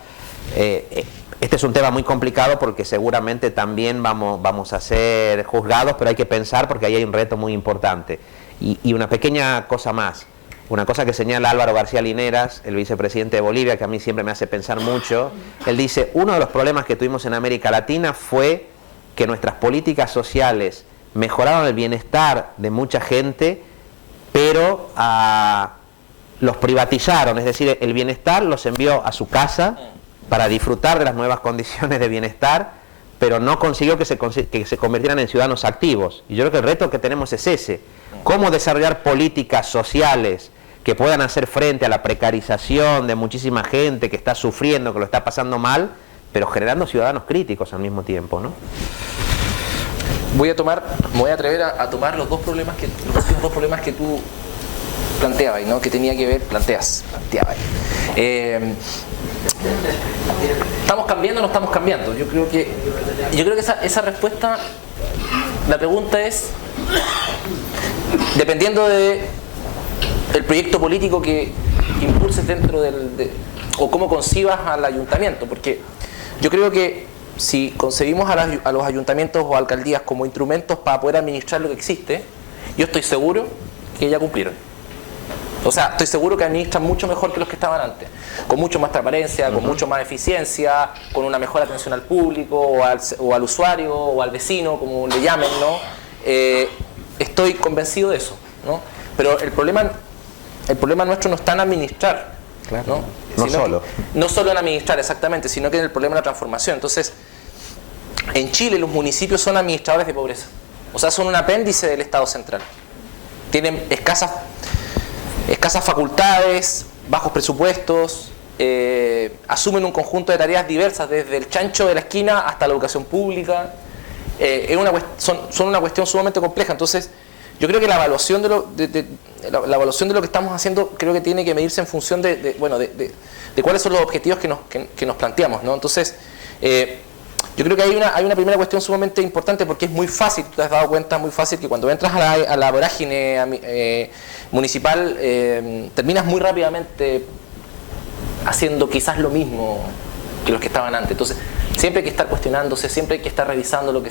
este es un tema muy complicado porque seguramente también vamos a ser juzgados, pero hay que pensar porque ahí hay un reto muy importante. Y una pequeña cosa más, una cosa que señala Álvaro García Lineras, el vicepresidente de Bolivia, que a mí siempre me hace pensar mucho. Él dice, uno de los problemas que tuvimos en América Latina fue que nuestras políticas sociales mejoraron el bienestar de mucha gente, pero los privatizaron, es decir, el bienestar los envió a su casa para disfrutar de las nuevas condiciones de bienestar, pero no consiguió que se convirtieran en ciudadanos activos. Y yo creo que el reto que tenemos es ese, cómo desarrollar políticas sociales que puedan hacer frente a la precarización de muchísima gente que está sufriendo, que lo está pasando mal, pero generando ciudadanos críticos al mismo tiempo, ¿no? Me voy a atrever a tomar los dos problemas que tú planteabas, ¿no? Que tenía que ver, planteabas. ¿Estamos cambiando o no estamos cambiando? Yo creo que esa respuesta, la pregunta es, dependiendo de el proyecto político que impulses dentro o cómo concibas al ayuntamiento, porque yo creo que si concebimos a los ayuntamientos o alcaldías como instrumentos para poder administrar lo que existe, yo estoy seguro que ya cumplieron. O sea, estoy seguro que administran mucho mejor que los que estaban antes, con mucho más transparencia, con mucho más eficiencia, con una mejor atención al público o al usuario o al vecino, como le llamen, ¿no? Estoy convencido de eso, ¿no? Pero el problema nuestro no está en administrar, claro, ¿no? No solo en administrar, exactamente, sino que en el problema de la transformación. Entonces, en Chile los municipios son administradores de pobreza, o sea, son un apéndice del Estado central. Tienen escasas facultades, bajos presupuestos, asumen un conjunto de tareas diversas, desde el chancho de la esquina hasta la educación pública. Son una cuestión sumamente compleja. Entonces, yo creo que la evaluación de lo que estamos haciendo creo que tiene que medirse en función de cuáles son los objetivos que nos planteamos, ¿no? Entonces, yo creo que hay una primera cuestión sumamente importante, porque es muy fácil, tú te has dado cuenta, muy fácil que cuando entras a la vorágine municipal, terminas muy rápidamente haciendo quizás lo mismo que los que estaban antes. Entonces, siempre hay que estar cuestionándose, siempre hay que estar revisando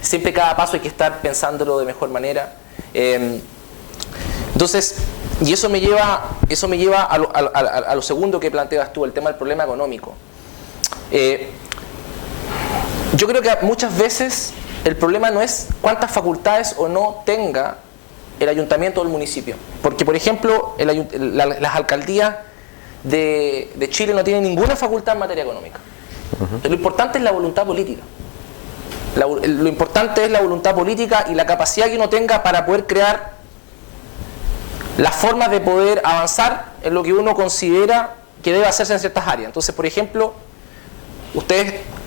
siempre cada paso hay que estar pensándolo de mejor manera. Entonces, y eso me lleva a lo segundo que planteas tú, el tema del problema económico. Yo creo que muchas veces el problema no es cuántas facultades o no tenga el ayuntamiento o el municipio. Porque, por ejemplo, las alcaldías de Chile no tienen ninguna facultad en materia económica. Entonces, lo importante es la voluntad política. Lo importante es la voluntad política y la capacidad que uno tenga para poder crear las formas de poder avanzar en lo que uno considera que debe hacerse en ciertas áreas. Entonces, por ejemplo,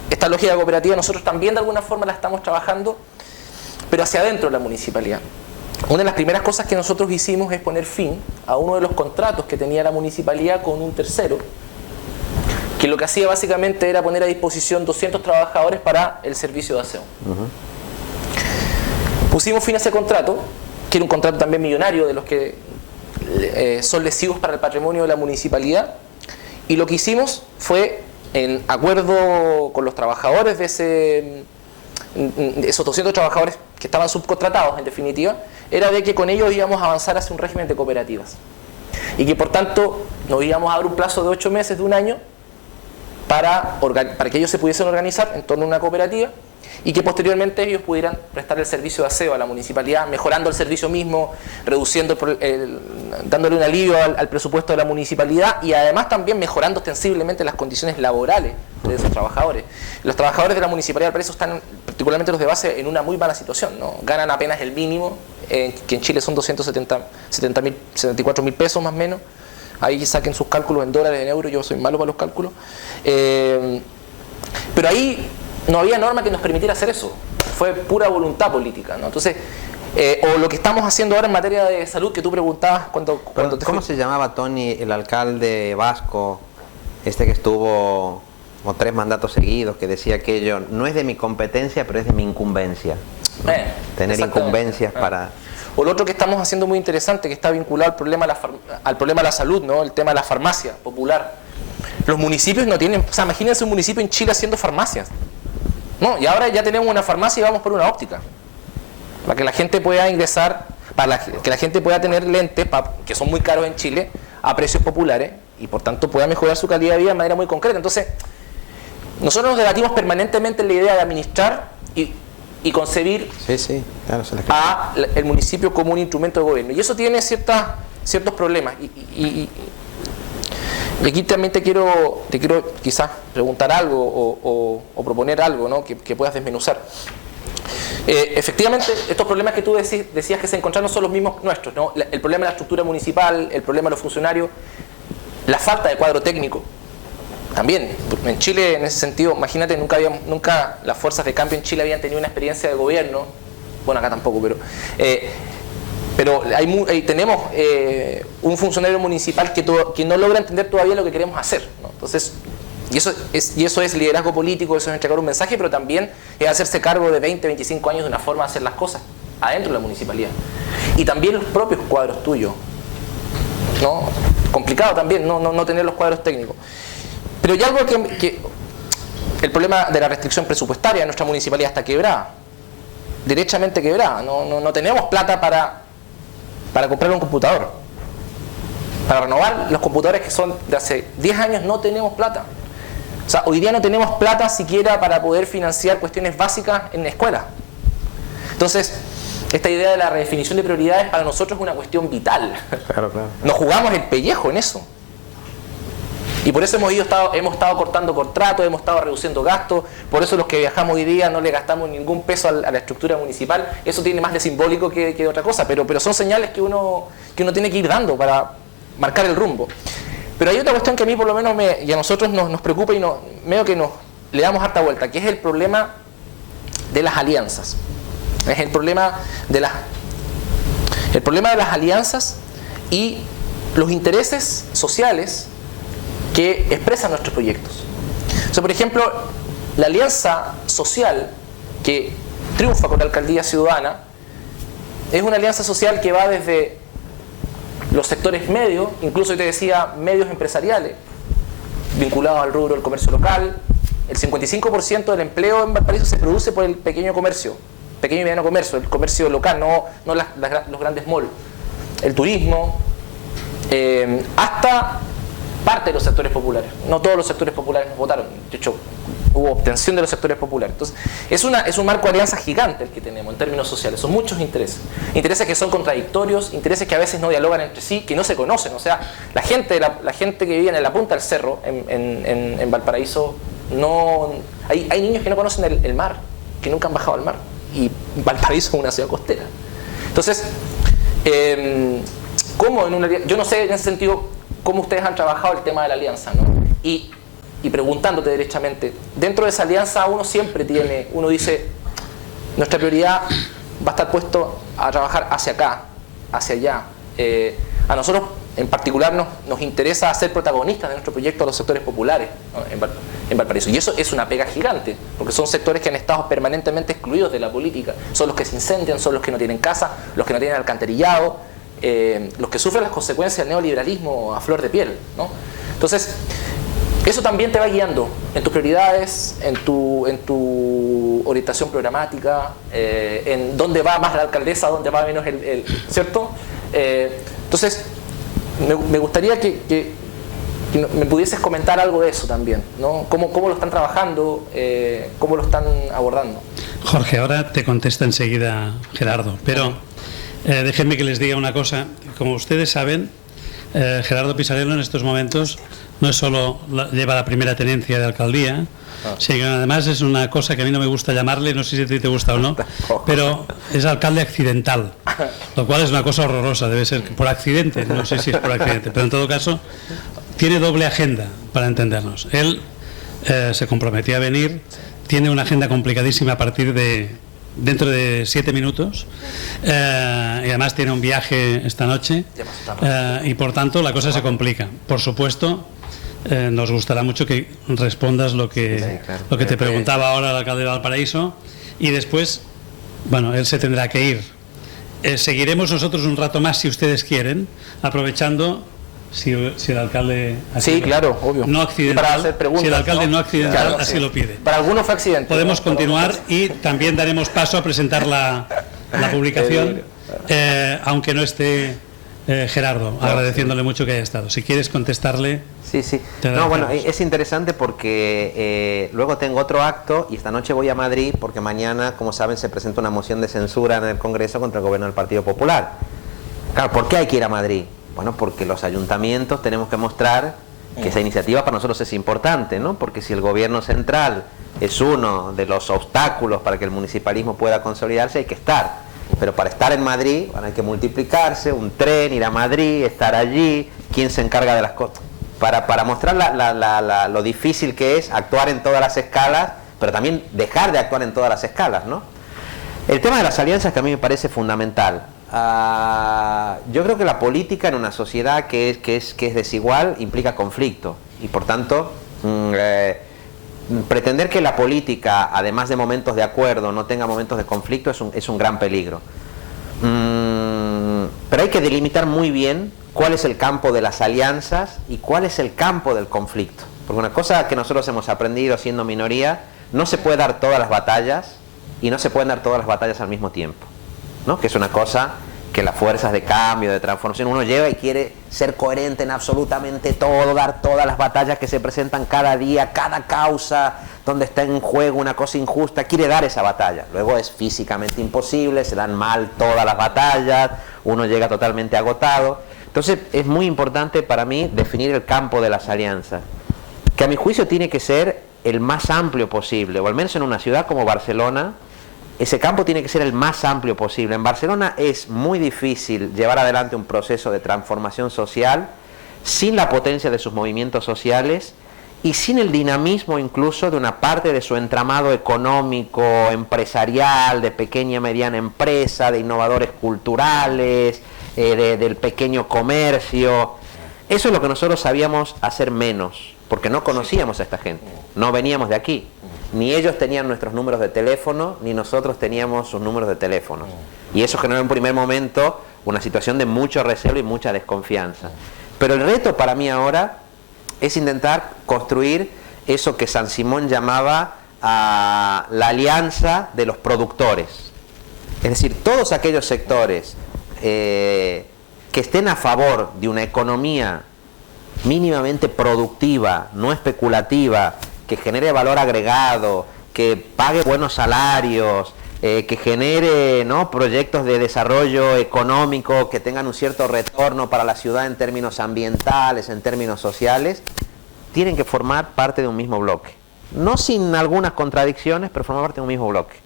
esta lógica cooperativa nosotros también de alguna forma la estamos trabajando, pero hacia adentro de la municipalidad. Una de las primeras cosas que nosotros hicimos es poner fin a uno de los contratos que tenía la municipalidad con un tercero, que lo que hacía básicamente era poner a disposición 200 trabajadores para el servicio de aseo. Pusimos fin a ese contrato, que era un contrato también millonario, de los que son lesivos para el patrimonio de la municipalidad, y lo que hicimos fue, en acuerdo con los trabajadores de esos 200 trabajadores que estaban subcontratados en definitiva, era de que con ellos íbamos a avanzar hacia un régimen de cooperativas y que por tanto nos íbamos a dar un plazo de 8 meses, de un año, para que ellos se pudiesen organizar en torno a una cooperativa y que posteriormente ellos pudieran prestar el servicio de aseo a la municipalidad, mejorando el servicio mismo, reduciendo, dándole un alivio al presupuesto de la municipalidad y además también mejorando ostensiblemente las condiciones laborales de esos trabajadores. Los trabajadores de la municipalidad, por eso están, particularmente los de base, en una muy mala situación, ¿no? Ganan apenas el mínimo, que en Chile son 74.000 pesos más o menos. Ahí saquen sus cálculos en dólares, en euros, yo soy malo para los cálculos. Pero ahí no había norma que nos permitiera hacer eso. Fue pura voluntad política, ¿no? Entonces, o lo que estamos haciendo ahora en materia de salud, que tú preguntabas cuando te ¿Cómo se llamaba, Tony, el alcalde vasco, este que estuvo como 3 mandatos seguidos, que decía aquello, no es de mi competencia, pero es de mi incumbencia, ¿no? Tener incumbencias para... O lo otro que estamos haciendo muy interesante, que está vinculado al problema de la salud, ¿no? El tema de la farmacia popular. Los municipios no tienen, o sea, imagínense un municipio en Chile haciendo farmacias. No, y ahora ya tenemos una farmacia y vamos por una óptica. Para que la gente pueda ingresar, para que la gente pueda tener lentes, que son muy caros en Chile, a precios populares, y por tanto pueda mejorar su calidad de vida de manera muy concreta. Entonces, nosotros nos debatimos permanentemente en la idea de administrar y concebir claro, a el municipio como un instrumento de gobierno. Y eso tiene ciertos problemas. Y aquí también te quiero quizás preguntar algo o proponer algo, ¿no? que puedas desmenuzar. Efectivamente, estos problemas que tú decías que se encontraron son los mismos nuestros, ¿no? El problema de la estructura municipal, el problema de los funcionarios, la falta de cuadro técnico. También, en Chile, en ese sentido, imagínate, nunca las fuerzas de cambio en Chile habían tenido una experiencia de gobierno, bueno, acá tampoco, pero tenemos un funcionario municipal que no logra entender todavía lo que queremos hacer, ¿no? Entonces, y eso es liderazgo político, eso es entregar un mensaje, pero también es hacerse cargo de 20, 25 años de una forma de hacer las cosas adentro de la municipalidad. Y también los propios cuadros tuyos, ¿no? Complicado también no tener los cuadros técnicos. Pero hay algo que el problema de la restricción presupuestaria en nuestra municipalidad está quebrada, derechamente quebrada. No tenemos plata para comprar un computador. Para renovar los computadores que son de hace 10 años no tenemos plata. O sea, hoy día no tenemos plata siquiera para poder financiar cuestiones básicas en la escuela. Entonces, esta idea de la redefinición de prioridades para nosotros es una cuestión vital. Claro. Nos jugamos el pellejo en eso. Y por eso hemos estado cortando contratos, hemos estado reduciendo gastos, por eso los que viajamos hoy día no le gastamos ningún peso a la estructura municipal. Eso tiene más de simbólico que de otra cosa, pero son señales que uno tiene que ir dando para marcar el rumbo. Pero hay otra cuestión que a mí por lo menos y a nosotros nos preocupa y medio que le damos harta vuelta, que es el problema de las alianzas. Es el problema de las alianzas y los intereses sociales que expresan nuestros proyectos. O sea, por ejemplo, la alianza social que triunfa con la alcaldía ciudadana es una alianza social que va desde los sectores medios, incluso yo te decía medios empresariales, vinculados al rubro del comercio local. El 55% del empleo en Valparaíso se produce por el pequeño y mediano comercio, el comercio local, no los grandes malls. El turismo, hasta parte de los sectores populares. No todos los sectores populares nos votaron, de hecho hubo obtención de los sectores populares. Entonces es un marco de alianza gigante el que tenemos en términos sociales. Son muchos intereses que son contradictorios, intereses que a veces no dialogan entre sí, que no se conocen. O sea, la gente que vive en la punta del cerro en Valparaíso, hay niños que no conocen el mar, que nunca han bajado al mar, y Valparaíso es una ciudad costera. Entonces, yo no sé en ese sentido cómo ustedes han trabajado el tema de la alianza, ¿no? Y preguntándote derechamente, dentro de esa alianza uno dice, nuestra prioridad va a estar puesto a trabajar hacia acá, hacia allá. A nosotros en particular nos interesa ser protagonistas de nuestro proyecto a los sectores populares, ¿no? en Valparaíso. Y eso es una pega gigante, porque son sectores que han estado permanentemente excluidos de la política. Son los que se incendian, son los que no tienen casa, los que no tienen alcantarillado, los que sufren las consecuencias del neoliberalismo a flor de piel, ¿no? Entonces, eso también te va guiando en tus prioridades, en tu orientación programática, en dónde va más la alcaldesa, dónde va menos ¿cierto? Entonces, me gustaría que me pudieses comentar algo de eso también, ¿no? ¿Cómo lo están trabajando? ¿Cómo lo están abordando? Jorge, ahora te contesta enseguida Gerardo, pero déjenme que les diga una cosa. Como ustedes saben, Gerardo Pisarello en estos momentos no es solo lleva la primera tenencia de alcaldía, sino que además es una cosa que a mí no me gusta llamarle, no sé si a ti te gusta o no, pero es alcalde accidental, lo cual es una cosa horrorosa, debe ser por accidente, no sé si es por accidente, pero en todo caso tiene doble agenda, para entendernos. Él se comprometió a venir, tiene una agenda complicadísima a partir de dentro de 7 minutos, y además tiene un viaje esta noche, y por tanto la cosa se complica. Por supuesto, nos gustará mucho que respondas lo que te preguntaba ahora el alcalde de Valparaíso, y después, bueno, él se tendrá que ir. Seguiremos nosotros un rato más, si ustedes quieren, aprovechando si el alcalde... Sí, claro, obvio. No accidental, para hacer preguntas, si el alcalde no accidental, claro, así sí. lo pide. Para algunos fue accidente. Podemos continuar y también daremos paso a presentar la publicación, aunque no esté Gerardo, agradeciéndole mucho que haya estado. Si quieres contestarle... Sí. No, bueno, es interesante porque luego tengo otro acto y esta noche voy a Madrid porque mañana, como saben, se presenta una moción de censura en el Congreso contra el gobierno del Partido Popular. Claro, ¿por qué hay que ir a Madrid? Bueno, porque los ayuntamientos tenemos que mostrar que esa iniciativa para nosotros es importante, ¿no? Porque si el gobierno central es uno de los obstáculos para que el municipalismo pueda consolidarse, hay que estar. Pero para estar en Madrid, bueno, hay que multiplicarse, un tren, ir a Madrid, estar allí, quién se encarga de las cosas. Para mostrar lo difícil que es actuar en todas las escalas, pero también dejar de actuar en todas las escalas, ¿no? El tema de las alianzas, que a mí me parece fundamental. Yo creo que la política en una sociedad que es desigual implica conflicto y por tanto pretender que la política, además de momentos de acuerdo, no tenga momentos de conflicto es un gran peligro. Pero hay que delimitar muy bien cuál es el campo de las alianzas y cuál es el campo del conflicto, porque una cosa que nosotros hemos aprendido siendo minoría, no se puede dar todas las batallas y no se pueden dar todas las batallas al mismo tiempo, ¿no? Que es una cosa que las fuerzas de cambio, de transformación, uno lleva y quiere ser coherente en absolutamente todo, dar todas las batallas que se presentan cada día, cada causa donde está en juego una cosa injusta, quiere dar esa batalla. Luego es físicamente imposible, se dan mal todas las batallas, uno llega totalmente agotado. Entonces es muy importante para mí definir el campo de las alianzas, que a mi juicio tiene que ser el más amplio posible, o al menos en una ciudad como Barcelona, ese campo tiene que ser el más amplio posible. En Barcelona es muy difícil llevar adelante un proceso de transformación social sin la potencia de sus movimientos sociales y sin el dinamismo incluso de una parte de su entramado económico, empresarial, de pequeña y mediana empresa, de innovadores culturales, del pequeño comercio. Eso es lo que nosotros sabíamos hacer menos, porque no conocíamos a esta gente, no veníamos de aquí. Ni ellos tenían nuestros números de teléfono, ni nosotros teníamos sus números de teléfono. Y eso generó en un primer momento una situación de mucho recelo y mucha desconfianza. Pero el reto para mí ahora es intentar construir eso que San Simón llamaba la alianza de los productores. Es decir, todos aquellos sectores que estén a favor de una economía mínimamente productiva, no especulativa, que genere valor agregado, que pague buenos salarios, que genere, ¿no?, proyectos de desarrollo económico que tengan un cierto retorno para la ciudad en términos ambientales, en términos sociales, tienen que formar parte de un mismo bloque. No sin algunas contradicciones, pero formar parte de un mismo bloque.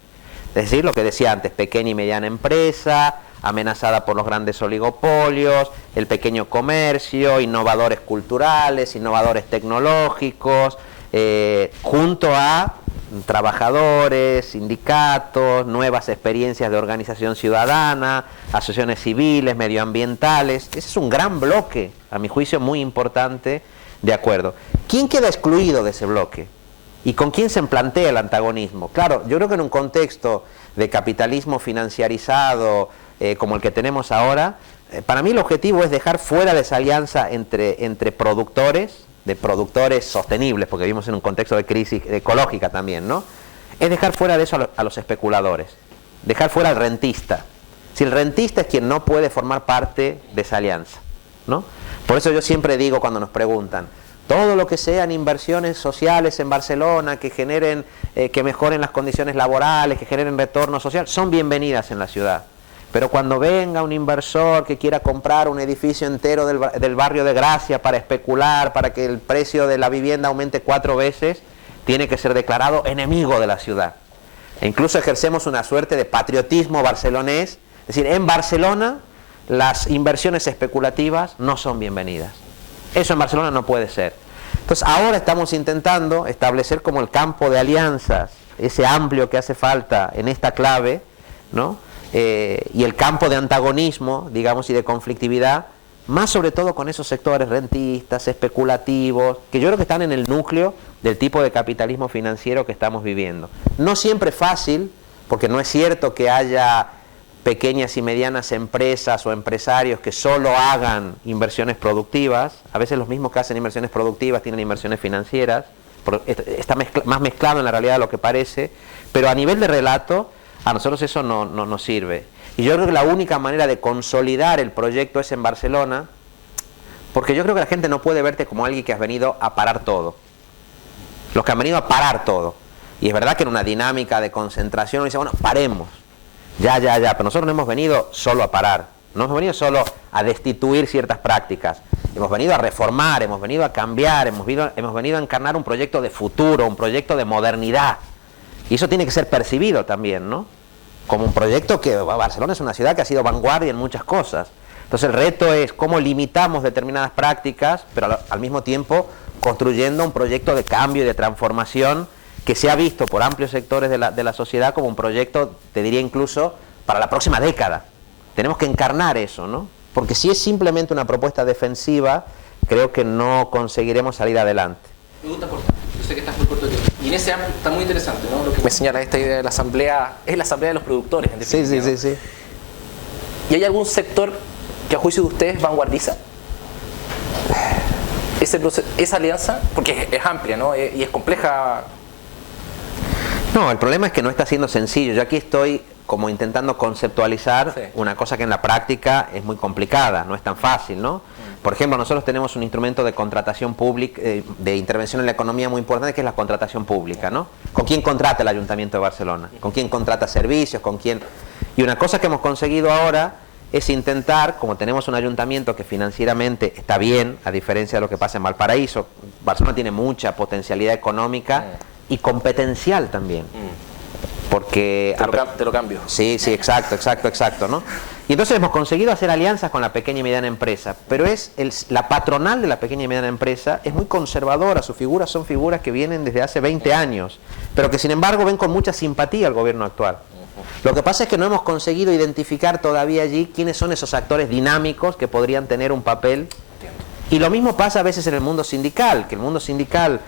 Es decir, lo que decía antes, pequeña y mediana empresa, amenazada por los grandes oligopolios, el pequeño comercio, innovadores culturales, innovadores tecnológicos, junto a trabajadores, sindicatos, nuevas experiencias de organización ciudadana, asociaciones civiles, medioambientales. Ese es un gran bloque, a mi juicio, muy importante de acuerdo. ¿Quién queda excluido de ese bloque? ¿Y con quién se plantea el antagonismo? Claro, yo creo que en un contexto de capitalismo financiarizado como el que tenemos ahora, para mí el objetivo es dejar fuera de esa alianza entre productores, de productores sostenibles, porque vivimos en un contexto de crisis ecológica también, ¿no? Es dejar fuera de eso a los especuladores, dejar fuera al rentista. Si el rentista es quien no puede formar parte de esa alianza, ¿no? Por eso yo siempre digo cuando nos preguntan, todo lo que sean inversiones sociales en Barcelona, que generen, que mejoren las condiciones laborales, que generen retorno social, son bienvenidas en la ciudad. Pero cuando venga un inversor que quiera comprar un edificio entero del barrio de Gracia para especular, para que el precio de la vivienda aumente 4 veces, tiene que ser declarado enemigo de la ciudad. E incluso ejercemos una suerte de patriotismo barcelonés, es decir, en Barcelona las inversiones especulativas no son bienvenidas. Eso en Barcelona no puede ser. Entonces ahora estamos intentando establecer como el campo de alianzas, ese amplio que hace falta en esta clave, ¿no? Y el campo de antagonismo, digamos, y de conflictividad, más sobre todo con esos sectores rentistas, especulativos, que yo creo que están en el núcleo del tipo de capitalismo financiero que estamos viviendo. No siempre fácil, porque no es cierto que haya pequeñas y medianas empresas o empresarios que solo hagan inversiones productivas. A veces los mismos que hacen inversiones productivas tienen inversiones financieras, está más mezclado en la realidad de lo que parece, pero a nivel de relato a nosotros eso no nos sirve. Y yo creo que la única manera de consolidar el proyecto es en Barcelona, porque yo creo que la gente no puede verte como alguien que has venido a parar todo. Los que han venido a parar todo. Y es verdad que en una dinámica de concentración uno dice, bueno, paremos. Ya, pero nosotros no hemos venido solo a parar, no hemos venido solo a destituir ciertas prácticas, hemos venido a reformar, hemos venido a cambiar, hemos venido a encarnar un proyecto de futuro, un proyecto de modernidad. Y eso tiene que ser percibido también, ¿no? Como un proyecto que Barcelona es una ciudad que ha sido vanguardia en muchas cosas. Entonces el reto es cómo limitamos determinadas prácticas, pero al mismo tiempo construyendo un proyecto de cambio y de transformación que se ha visto por amplios sectores de la sociedad como un proyecto, te diría incluso, para la próxima década. Tenemos que encarnar eso, ¿no? Porque si es simplemente una propuesta defensiva, creo que no conseguiremos salir adelante. Pregunta corta, yo sé que estás muy corto de tiempo. Y en ese ámbito está muy interesante, ¿no? Lo que me señala esta idea de la asamblea, es la asamblea de los productores, en definitiva. Sí. ¿Y hay algún sector que a juicio de ustedes vanguardiza esa alianza? Porque es amplia, ¿no? Y es compleja. No, el problema es que no está siendo sencillo. Yo aquí estoy como intentando conceptualizar una cosa que en la práctica es muy complicada, no es tan fácil, ¿no? Por ejemplo, nosotros tenemos un instrumento de contratación pública, de intervención en la economía muy importante, que es la contratación pública, ¿no? ¿Con quién contrata el Ayuntamiento de Barcelona? ¿Con quién contrata servicios? ¿Con quién? Y una cosa que hemos conseguido ahora es intentar, como tenemos un ayuntamiento que financieramente está bien, a diferencia de lo que pasa en Valparaíso, Barcelona tiene mucha potencialidad económica y competencial también. Porque te lo cambio. Sí, exacto, ¿no? Y entonces hemos conseguido hacer alianzas con la pequeña y mediana empresa, pero la patronal de la pequeña y mediana empresa es muy conservadora, sus figuras son figuras que vienen desde hace 20 años, pero que sin embargo ven con mucha simpatía al gobierno actual. Lo que pasa es que no hemos conseguido identificar todavía allí quiénes son esos actores dinámicos que podrían tener un papel. Y lo mismo pasa a veces en el mundo sindical, que el mundo sindical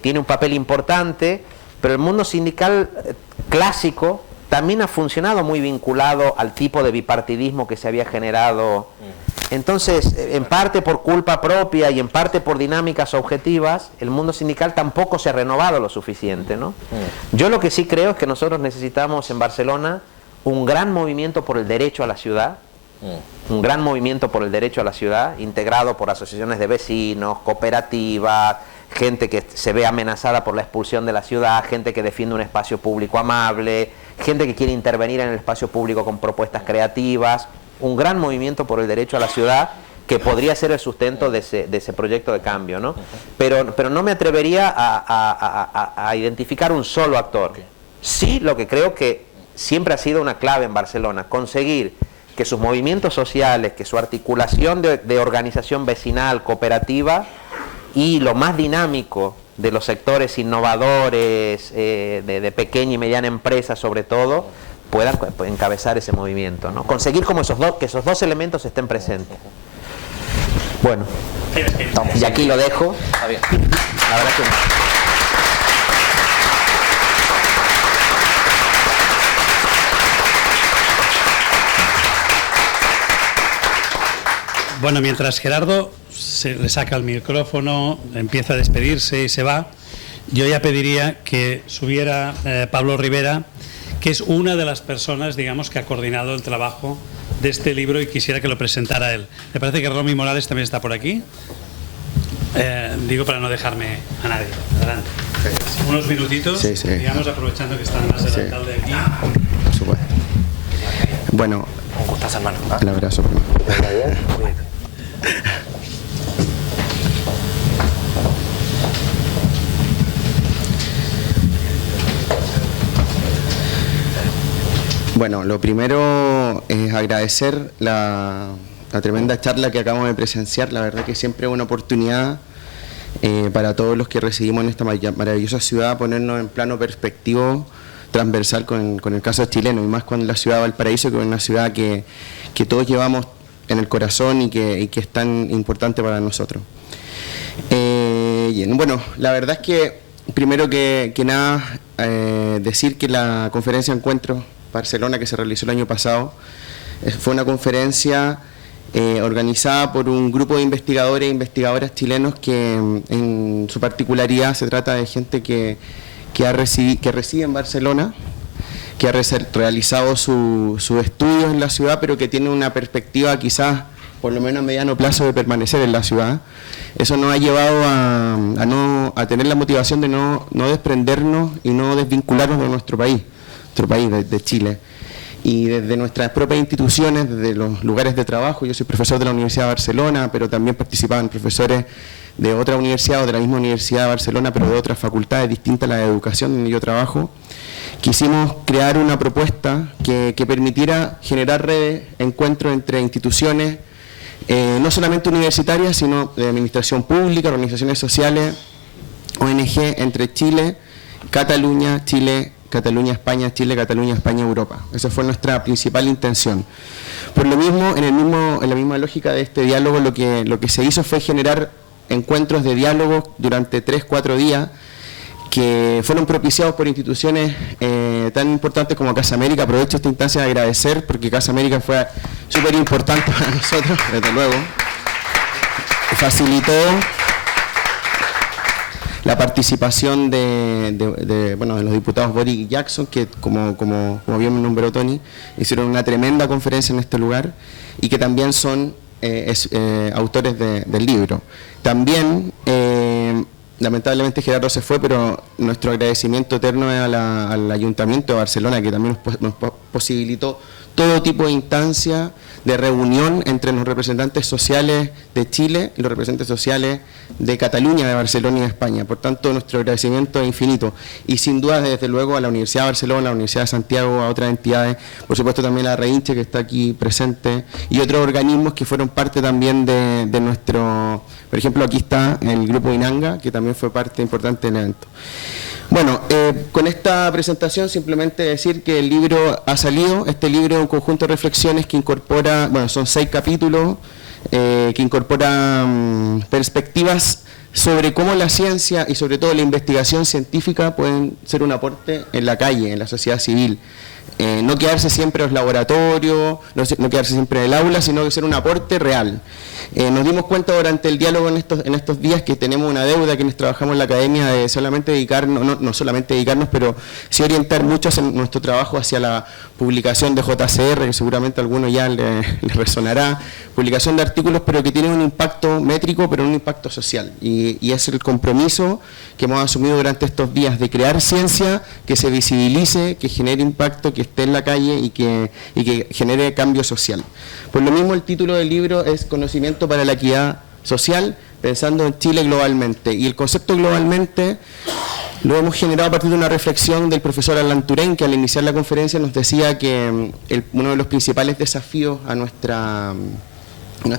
tiene un papel importante, pero el mundo sindical clásico también ha funcionado muy vinculado al tipo de bipartidismo que se había generado. Entonces, en parte por culpa propia y en parte por dinámicas objetivas, el mundo sindical tampoco se ha renovado lo suficiente, ¿no? Yo lo que sí creo es que nosotros necesitamos en Barcelona un gran movimiento por el derecho a la ciudad, un gran movimiento por el derecho a la ciudad, integrado por asociaciones de vecinos, cooperativas, gente que se ve amenazada por la expulsión de la ciudad, gente que defiende un espacio público amable, gente que quiere intervenir en el espacio público con propuestas creativas, un gran movimiento por el derecho a la ciudad que podría ser el sustento de ese proyecto de cambio, ¿no? Pero no me atrevería a identificar un solo actor. Sí, lo que creo que siempre ha sido una clave en Barcelona, conseguir que sus movimientos sociales, que su articulación de organización vecinal, cooperativa, y lo más dinámico de los sectores innovadores, de pequeña y mediana empresa sobre todo, puedan encabezar ese movimiento, ¿no? Conseguir como que esos dos elementos estén presentes. Bueno, y aquí lo dejo. Está bien. La verdad que... Bueno, mientras Gerardo le saca el micrófono, empieza a despedirse y se va, yo ya pediría que subiera Pablo Rivera, que es una de las personas, digamos, que ha coordinado el trabajo de este libro, y quisiera que lo presentara él. Me parece que Romy Morales también está por aquí. Digo para no dejarme a nadie. Adelante. Unos minutitos, digamos, aprovechando que está más el alcalde aquí. Por supuesto. Bueno, Un gustazo, hermano. el abrazo. Bueno, lo primero es agradecer la tremenda charla que acabamos de presenciar. La verdad que siempre es una oportunidad para todos los que residimos en esta maravillosa ciudad ponernos en plano perspectivo transversal con el caso chileno, y más cuando la ciudad de Valparaíso, que es una ciudad que todos llevamos en el corazón y que es tan importante para nosotros. Bueno, la verdad es que primero que nada decir que la conferencia Encuentro Barcelona, que se realizó el año pasado, fue una conferencia organizada por un grupo de investigadores e investigadoras chilenos que en su particularidad se trata de gente que reside en Barcelona, que ha realizado sus estudios en la ciudad, pero que tiene una perspectiva quizás, por lo menos a mediano plazo, de permanecer en la ciudad. Eso nos ha llevado a tener la motivación de no desprendernos y no desvincularnos de nuestro país, de Chile. Y desde nuestras propias instituciones, desde los lugares de trabajo, yo soy profesor de la Universidad de Barcelona, pero también participaban profesores de otra universidad o de la misma Universidad de Barcelona, pero de otras facultades distintas a la de educación donde yo trabajo. Quisimos crear una propuesta que permitiera generar redes, encuentros entre instituciones, no solamente universitarias, sino de administración pública, organizaciones sociales, ONG, entre Chile, Cataluña, Chile, Cataluña, España, Chile, Cataluña, España, Europa. Esa fue nuestra principal intención. Por lo mismo, en la misma lógica de este diálogo, lo que se hizo fue generar encuentros de diálogo durante 3-4 días, que fueron propiciados por instituciones tan importantes como Casa América. Aprovecho esta instancia de agradecer, porque Casa América fue súper importante para nosotros, desde luego. Facilitó la participación de los diputados Boric y Jackson, que como bien me nombró Tony, hicieron una tremenda conferencia en este lugar, y que también son autores del libro. También, lamentablemente Gerardo se fue, pero nuestro agradecimiento eterno es al Ayuntamiento de Barcelona, que también nos posibilitó todo tipo de instancia de reunión entre los representantes sociales de Chile y los representantes sociales de Cataluña, de Barcelona y de España. Por tanto, nuestro agradecimiento es infinito. Y sin duda, desde luego, a la Universidad de Barcelona, a la Universidad de Santiago, a otras entidades, por supuesto también a la Reinche, que está aquí presente, y otros organismos que fueron parte también de nuestro... Por ejemplo, aquí está el Grupo Inanga, que también fue parte importante del evento. Bueno, con esta presentación simplemente decir que el libro ha salido. Este libro es un conjunto de reflexiones que incorpora, son 6 capítulos, que incorpora perspectivas sobre cómo la ciencia y sobre todo la investigación científica pueden ser un aporte en la calle, en la sociedad civil. No quedarse siempre en los laboratorios, no quedarse siempre en el aula, sino que ser un aporte real. Nos dimos cuenta durante el diálogo en estos días que tenemos una deuda, quienes trabajamos en la academia, de solamente dedicarnos, no solamente dedicarnos, pero sí orientar mucho nuestro trabajo hacia la publicación de JCR, que seguramente a alguno ya le resonará, publicación de artículos, pero que tienen un impacto métrico, pero un impacto social. Y es el compromiso que hemos asumido durante estos días de crear ciencia que se visibilice, que genere impacto, que esté en la calle y que genere cambio social. Por lo mismo, el título del libro es Conocimiento para la Equidad Social, pensando en Chile globalmente. Y el concepto globalmente lo hemos generado a partir de una reflexión del profesor Alan Turing, que al iniciar la conferencia nos decía que uno de los principales desafíos a nuestra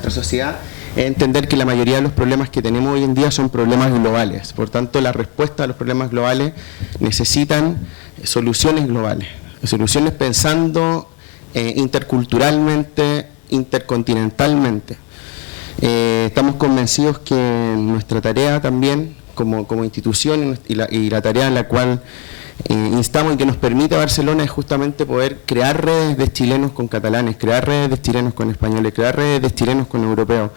sociedad es entender que la mayoría de los problemas que tenemos hoy en día son problemas globales. Por tanto, la respuesta a los problemas globales necesitan soluciones globales, soluciones pensando interculturalmente, intercontinentalmente. Estamos convencidos que nuestra tarea también como institución y la tarea en la cual instamos y que nos permite a Barcelona es justamente poder crear redes de chilenos con catalanes, crear redes de chilenos con españoles, crear redes de chilenos con europeos,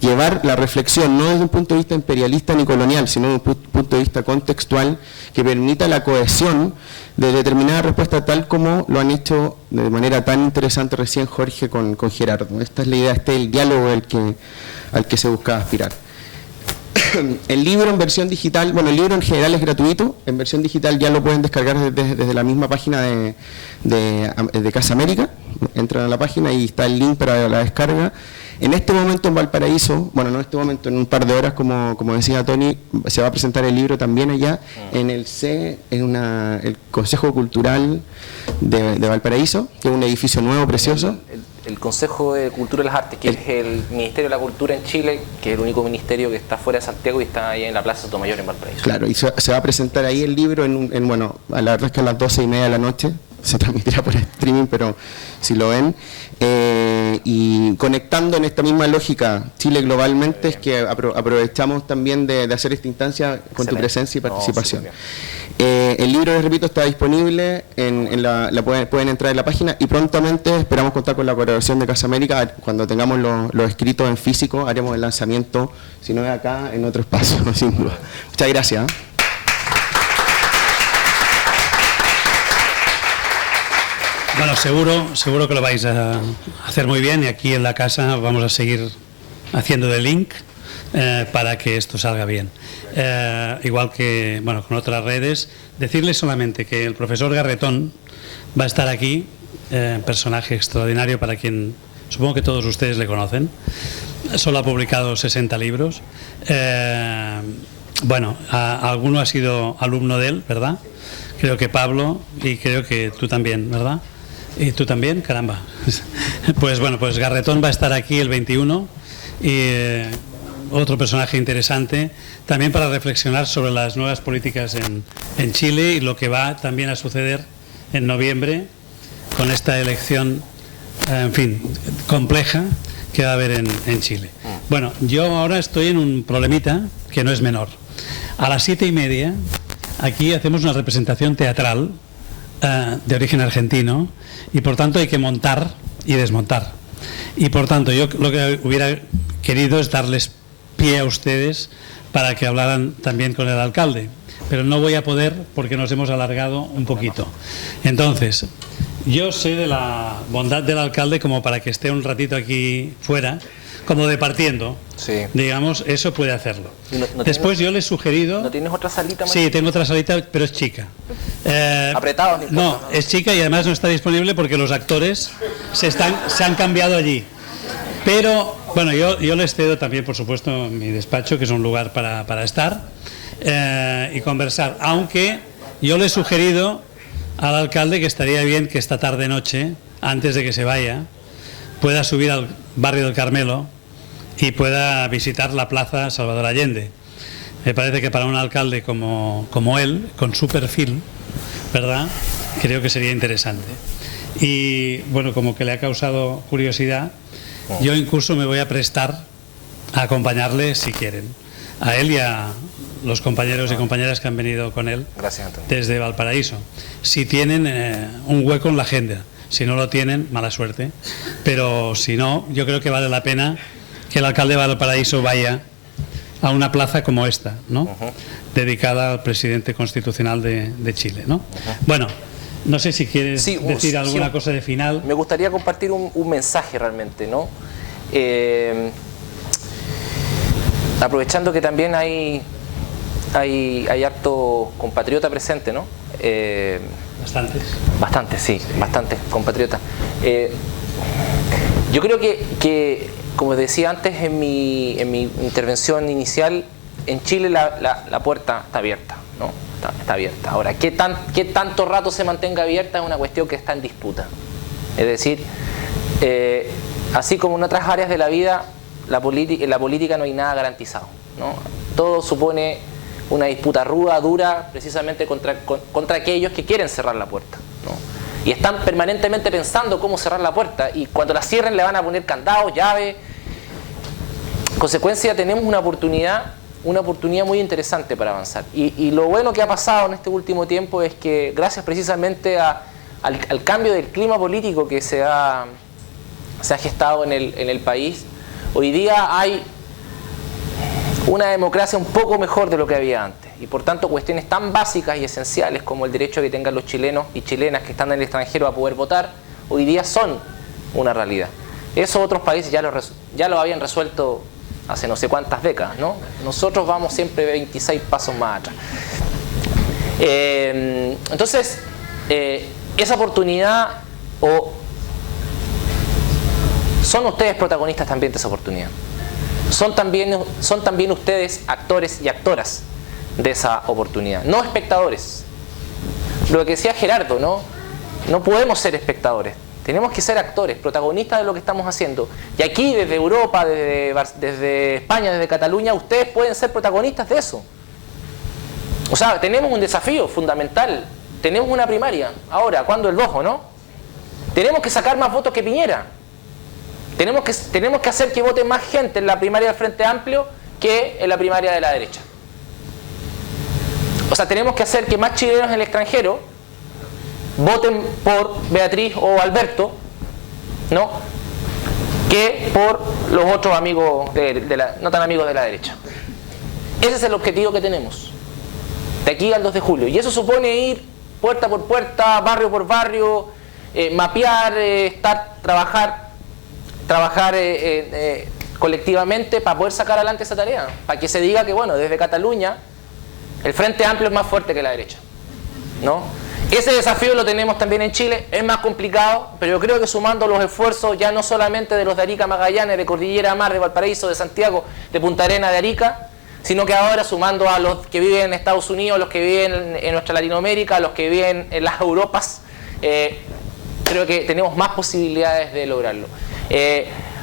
llevar la reflexión no desde un punto de vista imperialista ni colonial, sino desde un punto de vista contextual que permita la cohesión de determinada respuesta, tal como lo han hecho de manera tan interesante recién Jorge con Gerardo. Esta es la idea, este es el diálogo al que se busca aspirar. El libro en versión digital, bueno, el libro en general es gratuito, en versión digital ya lo pueden descargar desde la misma página de Casa América, entran a la página y está el link para la descarga. En este momento en Valparaíso, bueno, no en este momento, en un par de horas, como decía Tony, se va a presentar el libro también allá, en el el Consejo Cultural de Valparaíso, que es un edificio nuevo, precioso. El Consejo de Cultura y las Artes, que es el Ministerio de la Cultura en Chile, que es el único ministerio que está fuera de Santiago y está ahí en la Plaza Sotomayor en Valparaíso. Claro, y se va a presentar ahí el libro bueno, a la verdad es que a las 12:30 de la noche, se transmitirá por streaming, pero si lo ven, y conectando en esta misma lógica Chile globalmente, es que aprovechamos también de hacer esta instancia con tu presencia y participación. El libro, les repito, está disponible, pueden entrar en la página y prontamente esperamos contar con la colaboración de Casa América. Cuando tengamos los escritos en físico, haremos el lanzamiento, si no es acá, en otro espacio, sin duda. Muchas gracias. Bueno, seguro que lo vais a hacer muy bien y aquí en la casa vamos a seguir haciendo de link para que esto salga bien. Igual que bueno, con otras redes, decirles solamente que el profesor Garretón va a estar aquí, personaje extraordinario para quien supongo que todos ustedes le conocen. Solo ha publicado 60 libros. Bueno, alguno ha sido alumno de él, ¿verdad? Creo que Pablo y creo que tú también, ¿verdad? ¿Y tú también? Caramba. Pues bueno, pues Garretón va a estar aquí el 21 y otro personaje interesante también para reflexionar sobre las nuevas políticas en Chile y lo que va también a suceder en noviembre con esta elección, en fin, compleja que va a haber en Chile. Bueno, yo ahora estoy en un problemita que no es menor. A las 7:30 aquí hacemos una representación teatral de origen argentino y por tanto hay que montar y desmontar. Y por tanto yo lo que hubiera querido es darles pie a ustedes para que hablaran también con el alcalde, pero no voy a poder porque nos hemos alargado un poquito. Entonces, yo sé de la bondad del alcalde como para que esté un ratito aquí fuera, como departiendo, sí. Digamos, eso puede hacerlo. ¿No Después yo le he sugerido... ¿No tienes otra salita más? Sí, tengo otra salita, pero es chica. Apretado, no, es chica y además no está disponible porque los actores se han cambiado allí. Pero, bueno, yo les cedo también, por supuesto, mi despacho, que es un lugar para estar y conversar. Aunque yo le he sugerido al alcalde que estaría bien que esta tarde-noche, antes de que se vaya, pueda subir al barrio del Carmelo y pueda visitar la Plaza Salvador Allende. Me parece que para un alcalde como él, con su perfil, ¿verdad?, creo que sería interesante. Y, bueno, como que le ha causado curiosidad, yo incluso me voy a prestar a acompañarle si quieren, a él y a los compañeros y compañeras que han venido con él. Gracias, Antonio. Desde Valparaíso. Si tienen un hueco en la agenda, si no lo tienen, mala suerte, pero si no, yo creo que vale la pena que el alcalde de Valparaíso vaya a una plaza como esta, ¿no? Dedicada al presidente constitucional de Chile, ¿no? Bueno, no sé si quieres decir alguna cosa de final. Me gustaría compartir un mensaje realmente, ¿no? Aprovechando que también hay harto compatriota presente, ¿no? Bastantes, sí, bastantes compatriotas. Yo creo que, como decía antes en mi intervención inicial, en Chile la puerta está abierta, ¿no? Está abierta. Ahora, ¿qué tanto rato se mantenga abierta? Es una cuestión que está en disputa. Es decir, así como en otras áreas de la vida, en la política no hay nada garantizado, ¿no? Todo supone una disputa ruda, dura, precisamente contra aquellos que quieren cerrar la puerta, ¿no? Y están permanentemente pensando cómo cerrar la puerta, y cuando la cierren le van a poner candados, llaves. En consecuencia, tenemos una oportunidad muy interesante para avanzar. Y lo bueno que ha pasado en este último tiempo es que, gracias precisamente al cambio del clima político que se ha gestado en el país, hoy día hay una democracia un poco mejor de lo que había antes. Y por tanto, cuestiones tan básicas y esenciales como el derecho que tengan los chilenos y chilenas que están en el extranjero a poder votar, hoy día son una realidad. Eso otros países ya lo habían resuelto hace no sé cuántas décadas, ¿no? Nosotros vamos siempre 26 pasos más atrás. Entonces, esa oportunidad, son ustedes protagonistas también de esa oportunidad. Son también ustedes actores y actoras de esa oportunidad, no espectadores. Lo que decía Gerardo, ¿no? No podemos ser espectadores. Tenemos que ser actores, protagonistas de lo que estamos haciendo. Y aquí, desde Europa, desde España, desde Cataluña, ustedes pueden ser protagonistas de eso. O sea, tenemos un desafío fundamental. Tenemos una primaria. Ahora, ¿cuándo? El 2, ¿o no? Tenemos que sacar más votos que Piñera. Tenemos que hacer que vote más gente en la primaria del Frente Amplio que en la primaria de la derecha. O sea, tenemos que hacer que más chilenos en el extranjero voten por Beatriz o Alberto, ¿no?, que por los otros amigos no tan amigos de la derecha. Ese es el objetivo que tenemos de aquí al 2 de julio. Y eso supone ir puerta por puerta, barrio por barrio, mapear, trabajar colectivamente para poder sacar adelante esa tarea. Para que se diga que, bueno, desde Cataluña el Frente Amplio es más fuerte que la derecha, ¿no? Ese desafío lo tenemos también en Chile, es más complicado, pero yo creo que sumando los esfuerzos ya no solamente de los de Arica, Magallanes, de Cordillera Mar, de Valparaíso, de Santiago, de Punta Arenas, de Arica, sino que ahora sumando a los que viven en Estados Unidos, los que viven en nuestra Latinoamérica, los que viven en las Europas, creo que tenemos más posibilidades de lograrlo.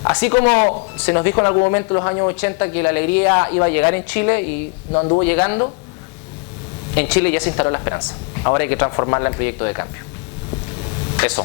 Así como se nos dijo en algún momento en los años 80 que la alegría iba a llegar en Chile y no anduvo llegando, en Chile ya se instaló la esperanza. Ahora hay que transformarla en proyecto de cambio. Eso.